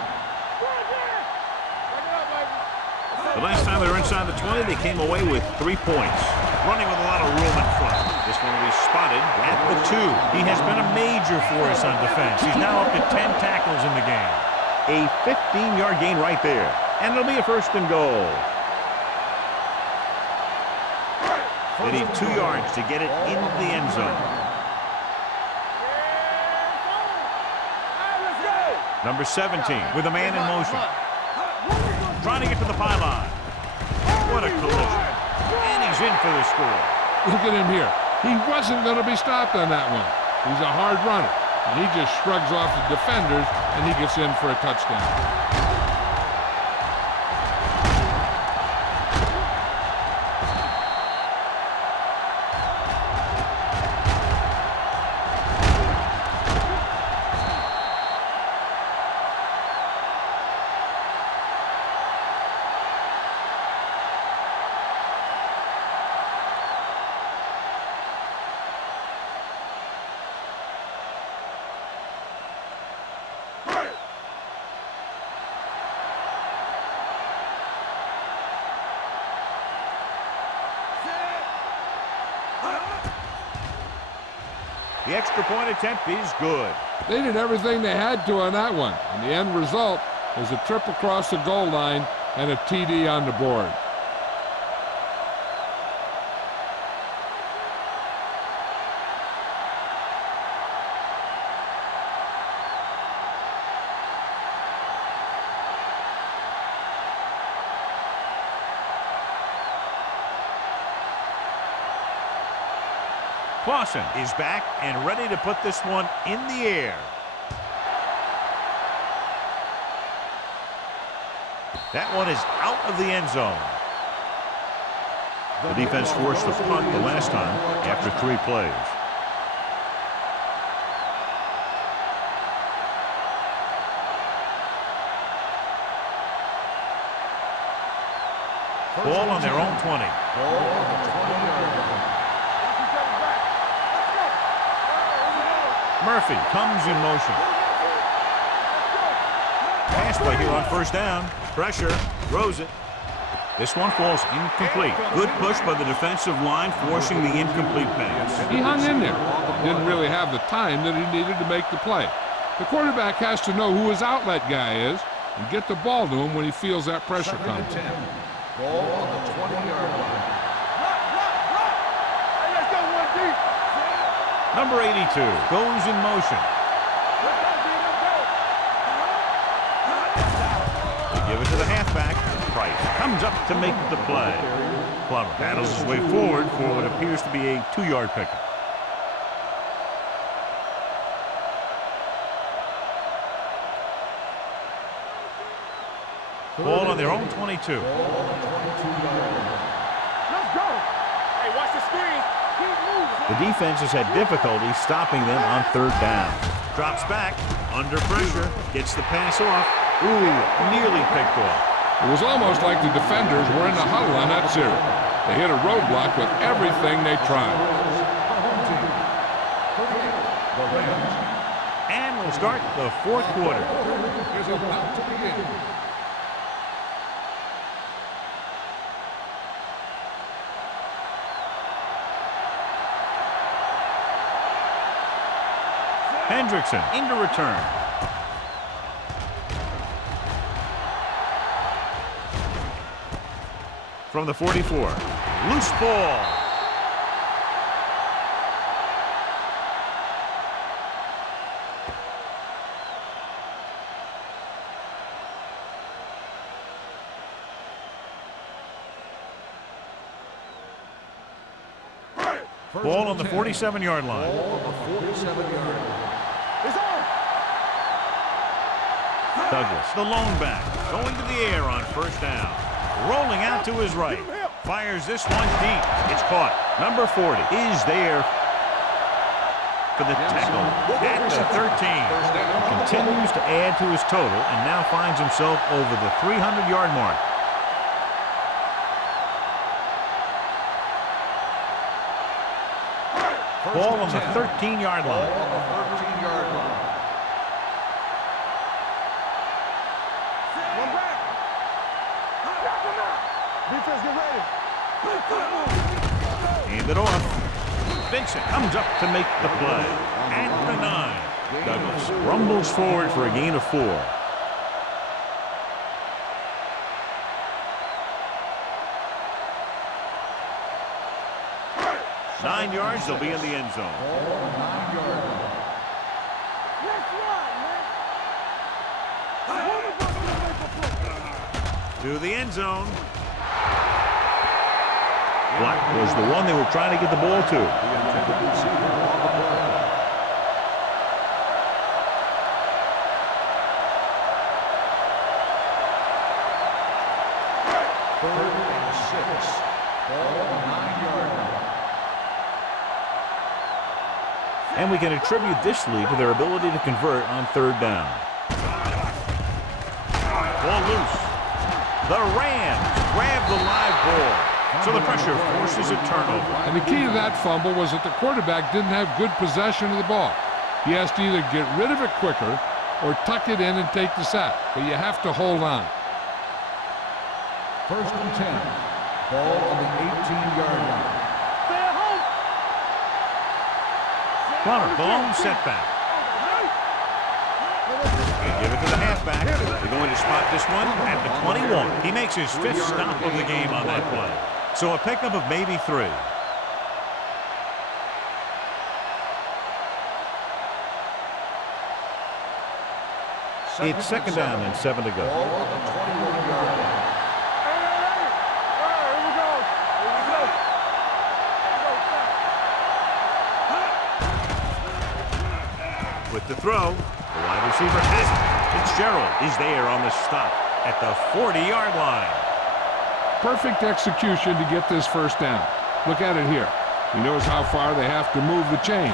last time they were inside the 20, they came away with 3 points. Running with a lot of room in front. This one will be spotted at the 2. He has been a major force on defense. He's now up to 10 tackles in the game. A 15-yard gain right there. And it'll be a 1st and goal. They need 2 yards to get it into the end zone. Number 17 with a man in motion. Trying to get to the pylon. What a collision. And he's in for the score. Look at him here. He wasn't going to be stopped on that one. He's a hard runner. And he just shrugs off the defenders, and he gets in for a touchdown. The extra point attempt is good. They did everything they had to on that one, and the end result is a trip across the goal line and a TD on the board. Clausen is back and ready to put this one in the air. That one is out of the end zone. The defense forced the punt the last time after 3 plays. Ball on their own 20. Ball on the 20-yard line. Murphy comes in motion. Pass play here on 1st down. Pressure, throws it. This one falls incomplete. Good push by the defensive line, forcing the incomplete pass. He hung in there. Didn't really have the time that he needed to make the play. The quarterback has to know who his outlet guy is and get the ball to him when he feels that pressure coming. Ball on the 20-yard line. Number 82 goes in motion. They give it to the halfback. Price comes up to make the play. Plummer battles his way forward for what appears to be a 2-yard pickup. Ball on their own 22. Let's go. Hey, watch the screen. Keep moving. The defense has had difficulty stopping them on 3rd down. Drops back, under pressure, gets the pass off. Ooh, nearly picked off. It was almost like the defenders were in the huddle on that series. They hit a roadblock with everything they tried. And we'll start the 4th quarter. Is about to begin. Hendrickson into return. From the 44. Loose ball. Ball on the 47-yard line. Ball on the 47-yard line. It's on. Douglas, the lone back, going to the air on 1st down. Rolling out to his right. Fires this one deep. It's caught. Number 40 is there for the tackle at the 13. Continues to add to his total and now finds himself over the 300-yard mark. Ball on the 13-yard line. Ball on the 13-yard line. One back. Drop him out. Defense, get ready. Hand it off. Vincent comes up to make the play. At the 9. Douglas rumbles forward for a gain of 4. Nine yards, they'll be in the end zone. 9-yard line. To the end zone. Black was the one they were trying to get the ball to. The intended receiver on the play. Third and 6. Ball on the 9-yard line. And we can attribute this lead to their ability to convert on third down. Ball loose. The Rams grab the live ball. So the pressure forces a turnover. And the key to that fumble was that the quarterback didn't have good possession of the ball. He has to either get rid of it quicker or tuck it in and take the sack. But you have to hold on. First and 10. Ball on the 18-yard line. Stay at home. Connor, the lone setback. They give it to the halfback. They're going to spot this one at the 21. He makes his 5th stop of the game on that play. So a pickup of maybe 3. It's second down and 7 to go. Ball on the 21-yard line. With the throw, the wide receiver has it. Fitzgerald is there on the stop at the 40-yard line. Perfect execution to get this first down. Look at it here. He knows how far they have to move the chain.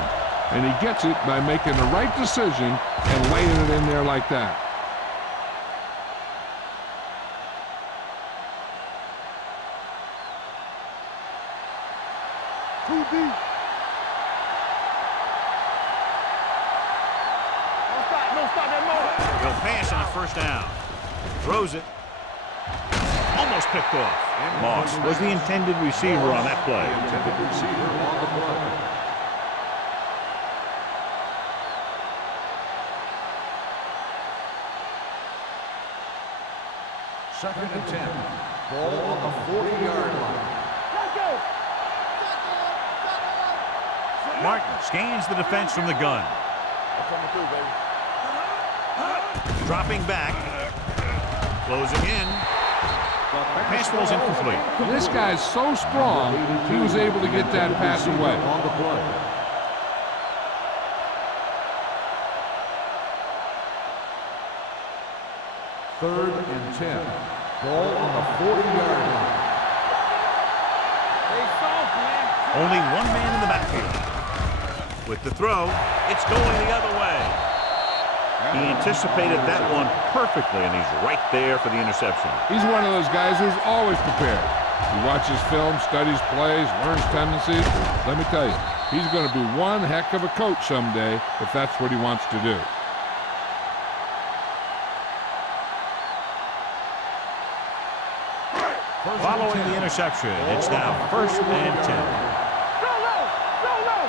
And he gets it by making the right decision and laying it in there like that. Too deep. Don't stop that motor. He'll pass on first down. Throws it. Almost picked off. Moss was the intended receiver on that play. The intended receiver on the play. Second and 10. Ball on the 40-yard line. Let's go. Martin scans the defense from the gun. I'm coming through, baby. Dropping back. Closing in. Pass falls incomplete. This guy's so strong, he was able to get that pass away. On the play. Third and 10. Ball on the 40-yard line. Hey, soft, man. Only one man in the backfield. With the throw, it's going the other way. He anticipated that one perfectly, and he's right there for the interception. He's one of those guys who's always prepared. He watches film, studies plays, learns tendencies. Let me tell you, he's going to be one heck of a coach someday if that's what he wants to do. Following the interception, it's now first and 10. Go low. Go low.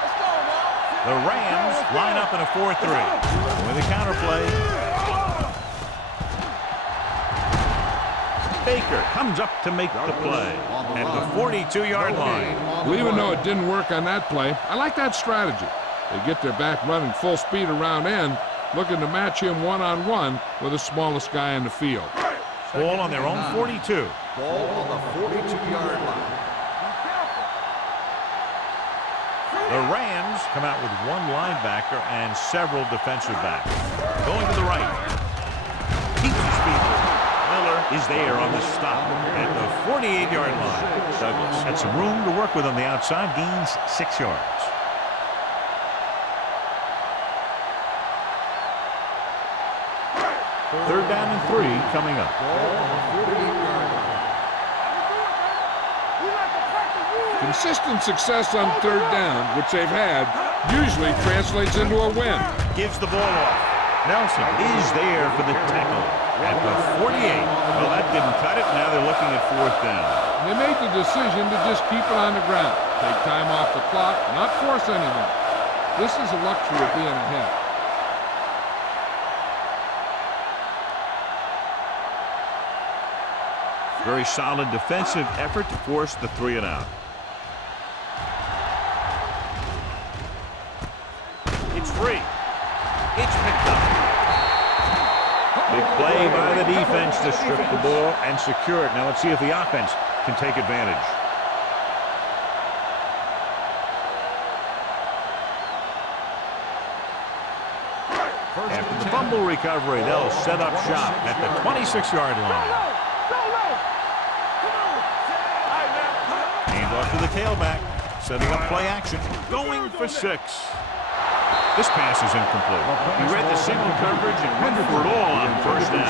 Let's go now. The Rams line up in a 4-3. With a counterplay. Baker comes up to make the play at the 42-yard line. Well, even though it didn't work on that play, I like that strategy. They get their back running full speed around end, looking to match him one-on-one with the smallest guy in the field. Ball on their own 42. Ball on the 42-yard line. The Rams come out with one linebacker and several defensive backs. Going to the right. Keeps his feet. Miller is there on the stop at the 48-yard line. Douglas had some room to work with on the outside, gains 6 yards. Third down and 3 coming up. Ball on the 48-yard line. Consistent success on third down, which they've had, usually translates into a win. Gives the ball off. Nelson is there for the tackle at the 48. Well, that didn't cut it. Now they're looking at 4th down. They made the decision to just keep it on the ground. Take time off the clock, not force anything. This is a luxury of being ahead. Very solid defensive effort to force the 3 and out. It's free. It's picked up. Big play by the defense to strip the ball and secure it. Now let's see if the offense can take advantage. After the fumble recovery, they'll set up shop at the 26-yard line. Hand off to the tailback, setting up play action, going for 6. This pass is incomplete. He read the single coverage and went for it all on 1st down.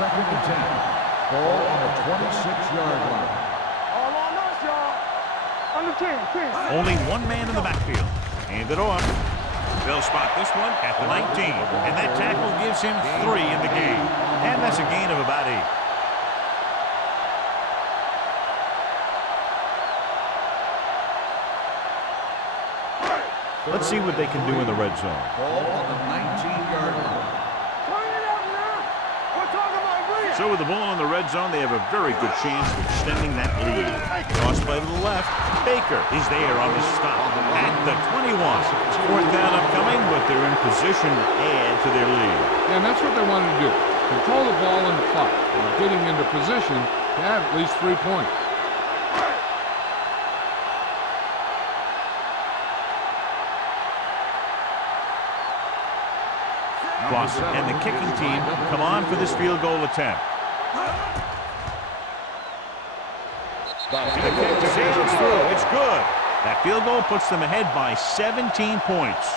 Second and 10. Ball on the 26-yard line. All on us, y'all. Under 10. Only one man in the backfield. Hand it off. They'll spot this one at the 19. And that tackle gives him 3 in the game. And that's a gain of about 8. Let's see what they can do in the red zone. Ball on the 19-yard line. So with the ball in the red zone, they have a very good chance of extending that lead. Toss play to the left. Baker is there on the stop at the 21. 4th down upcoming, but they're in position to add to their lead. And that's what they wanted to do. Control the ball and the clock, and getting into position to have at least 3 points. Boston and the kicking team come on for this field goal attempt. The kick sails through. It's good. That field goal puts them ahead by 17 points.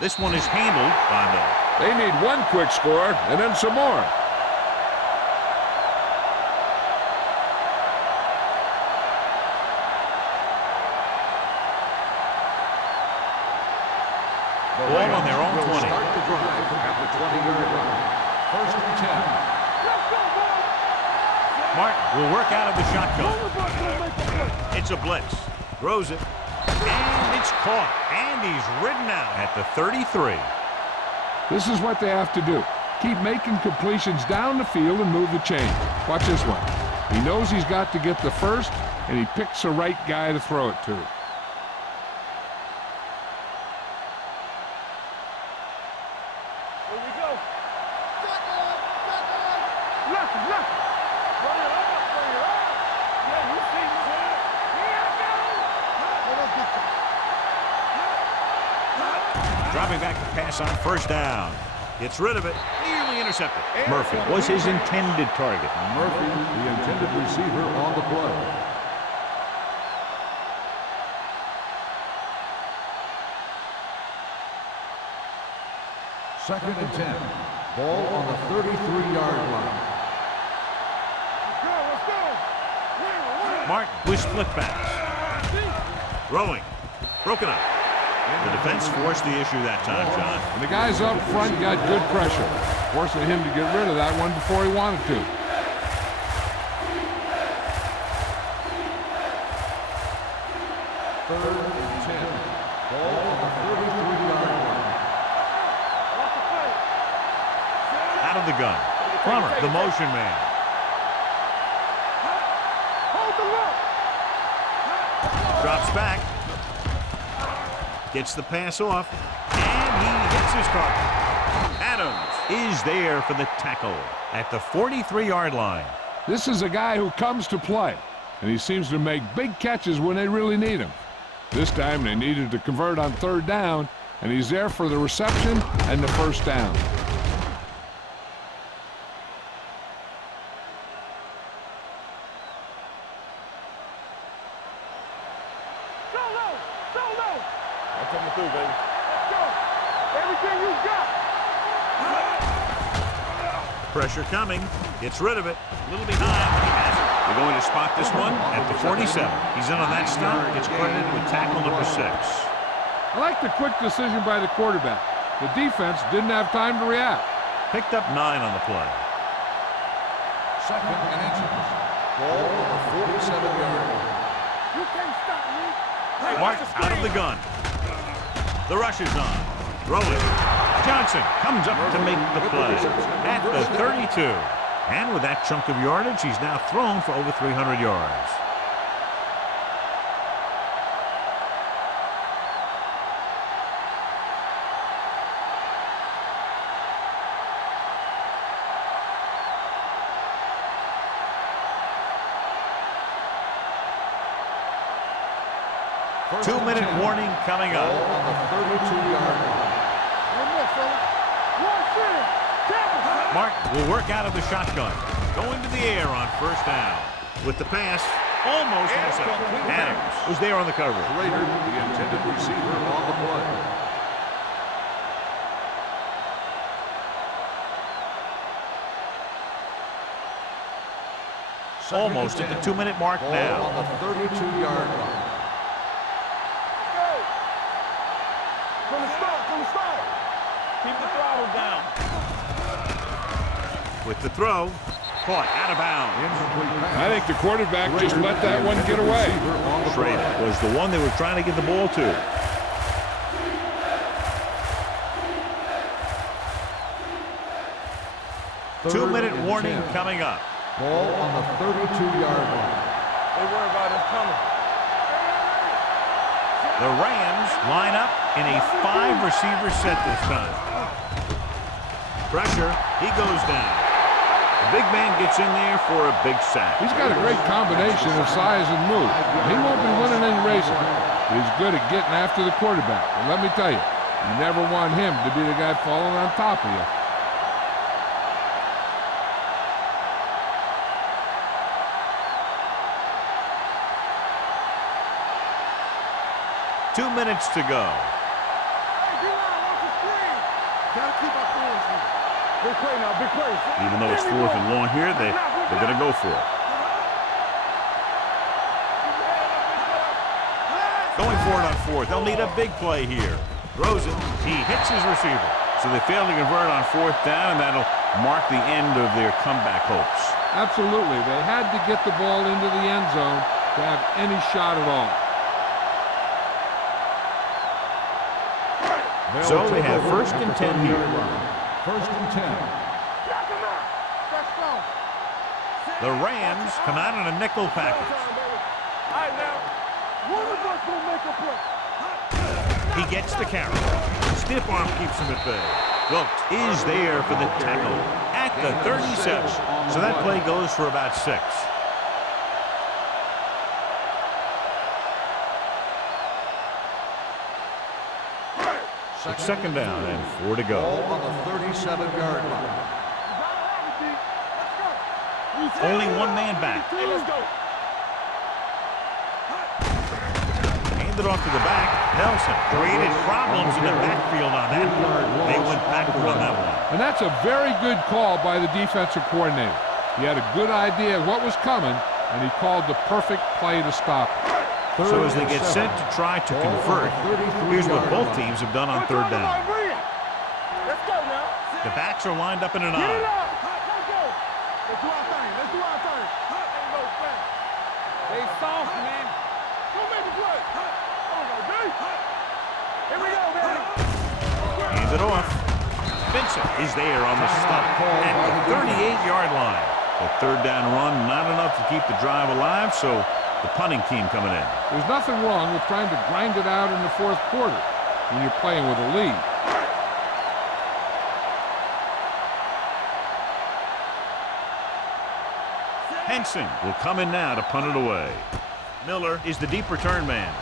This one is handled by Miller. They need one quick score and then some more. Ball on their own 20. Start the drive at the 20-yard line. 1st and 10. Martin will work out of the shotgun. It's a blitz. Throws it. And it's caught. And he's ridden out at the 33. This is what they have to do. Keep making completions down the field and move the chain. Watch this one. He knows he's got to get the first, and he picks the right guy to throw it to. Dropping back to pass on 1st down. Gets rid of it. Nearly intercepted. Murphy was his intended target. Murphy, the intended receiver on the play. Second and 10. Ball on the 33-yard line. Martin with split backs. Throwing. Broken up. The defense forced the issue that time, John. And the guys up front got good pressure, forcing him to get rid of that one before he wanted to. Third and 10. Ball on the 33-yard line. Out of the gun. Plummer, the motion man. Drops back. Gets the pass off, and he hits his target. Adams is there for the tackle at the 43-yard line. This is a guy who comes to play. and he seems to make big catches when they really need him. This time they needed to convert on third down, and he's there for the reception and the first down. Coming through, baby. Let's go. Everything you got. Pressure coming. Gets rid of it. A little behind. He has it. They're going to spot this one at the 47. He's in on that stop. Gets credited with tackle number 6. I like the quick decision by the quarterback. The defense didn't have time to react. Picked up 9 on the play. Second and inches. Ball on the 47-yard line. You can't stop me. Hey, Mark out of the gun. The rush is on. Throwing. Johnson comes up to make the play at the 32. And with that chunk of yardage, he's now thrown for over 300 yards. Two-minute warning coming up. On the 32-yard line. One more, fella. One center. Tackle. Mark will work out of the shotgun. Going to the air on first down. With the pass, almost intercepted. Adams was there on the coverage. Rader, the intended receiver on the play. Almost at the 2-minute mark Ball now. on the 32-yard line. From the start. Keep the throttle down. With the throw, caught out of bounds. I think the quarterback just let that one get away. Schrader was the one they were trying to get the ball to. Two-minute warning coming up. Ball on the 32-yard line. They worry about us coming. The Rams line up in a 5-receiver set this time. Pressure, he goes down. The big man gets in there for a big sack. He's got a great combination of size and move. He won't be winning any races, but he's good at getting after the quarterback. And let me tell you, you never want him to be the guy falling on top of you. Two minutes to go. Hey, D-line, watch the screen. Gotta keep our hands in. Big play now, big play. Even though it's 4th and long here, they're going to go for it. Going for it on 4th. They'll need a big play here. Throws it. He hits his receiver. So they fail to convert on 4th down, and that'll mark the end of their comeback hopes. Absolutely. They had to get the ball into the end zone to have any shot at all. So they have 1st and 10 here. 1st and 10. Knock him out. Let's go. The Rams come out in a nickel package. All right, now. One of us will make a play. He gets the carry. Stiff arm keeps him at bay. Wilkes is there for the tackle at the 37. So that play goes for about 6. It's 2nd down and 4 to go. Ball on the 37-yard line. Only one man back. Hey, let's go. Handed off to the back. Nelson created problems in the backfield on that. They went backward on that one. And that's a very good call by the defensive coordinator. He had a good idea of what was coming, and he called the perfect play to stop it. So as they get set to try to convert, here's what both teams have done on 3rd down. Let's go now. The backs are lined up in an Get it eye. up. Let's go. Let's do our thing. Let's do our thing. Ain't no thing. They soft, man. Go make the play. Hold on, B. Here we go, baby. Hand it off. Vincent is there on the stop at the 38-yard line. The 3rd down run, not enough to keep the drive alive, so the punting team coming in. There's nothing wrong with trying to grind it out in the 4th quarter when you're playing with a lead. Henson will come in now to punt it away. Miller is the deep return man.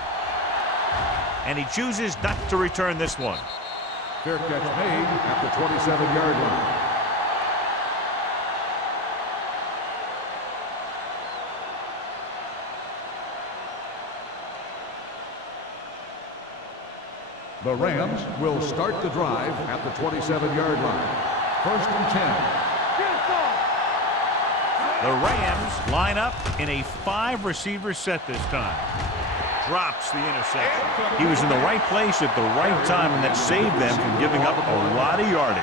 And he chooses not to return this one. Fair catch made at the 27-yard line. The Rams will start the drive at the 27-yard line. 1st and 10. The Rams line up in a 5-receiver set this time. Drops the interception. He was in the right place at the right time, and that saved them from giving up a lot of yardage.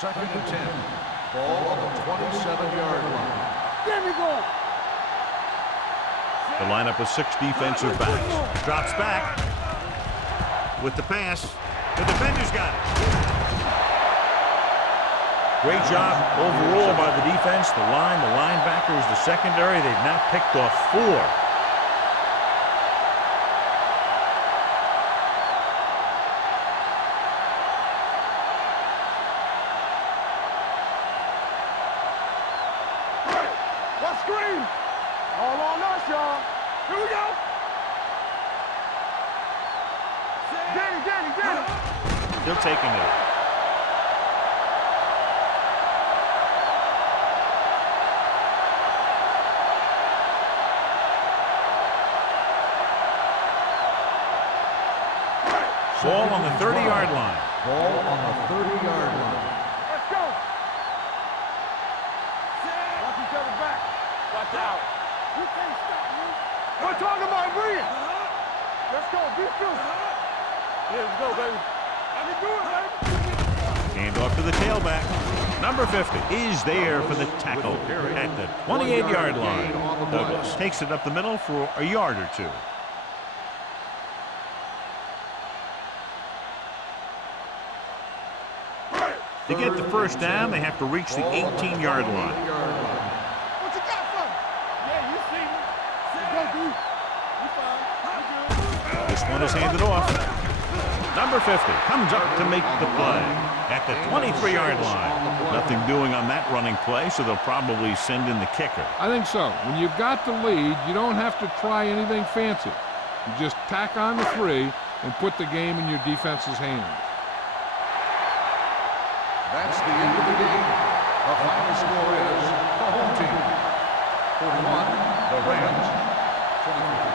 Second and 10. Ball on the 27-yard line. There we go. The lineup of 6 defensive backs. Drops back. With the pass. The defender's got it. Great job overall by the defense, the line, the linebackers, the secondary. They've now picked off 4. Let's scream. All on us, y'all. Here we go. Danny. Still taking it. Ball on the 30-yard line. Ball on the 30-yard line. Let's go. Watch each other back. Watch out. You can't stop me. We're talking about bringing. Let's go. Be true. Yeah, let's go, baby. I can do it, baby. Hand off to the tailback. Number 50 is there for the tackle at the 28-yard line. Douglas takes it up the middle for a yard or 2. To get the first down, they have to reach the 18-yard line. What you got for me? Yeah, you see me. Go, dude. You fine. You good. This one is handed off. Number 50 comes up to make the play at the 23-yard line. Nothing doing on that running play, so they'll probably send in the kicker. I think so. When you've got the lead, you don't have to try anything fancy. You just tack on the 3 and put the game in your defense's hands. That's the end of the game. The final score is the home team 41, the Rams 23.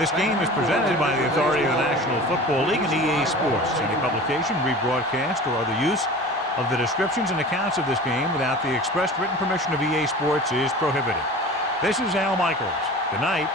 This game is presented by the authority of the National Football League and EA Sports. Any publication, rebroadcast, or other use of the descriptions and accounts of this game without the expressed written permission of EA Sports is prohibited. This is Al Michaels. Good night.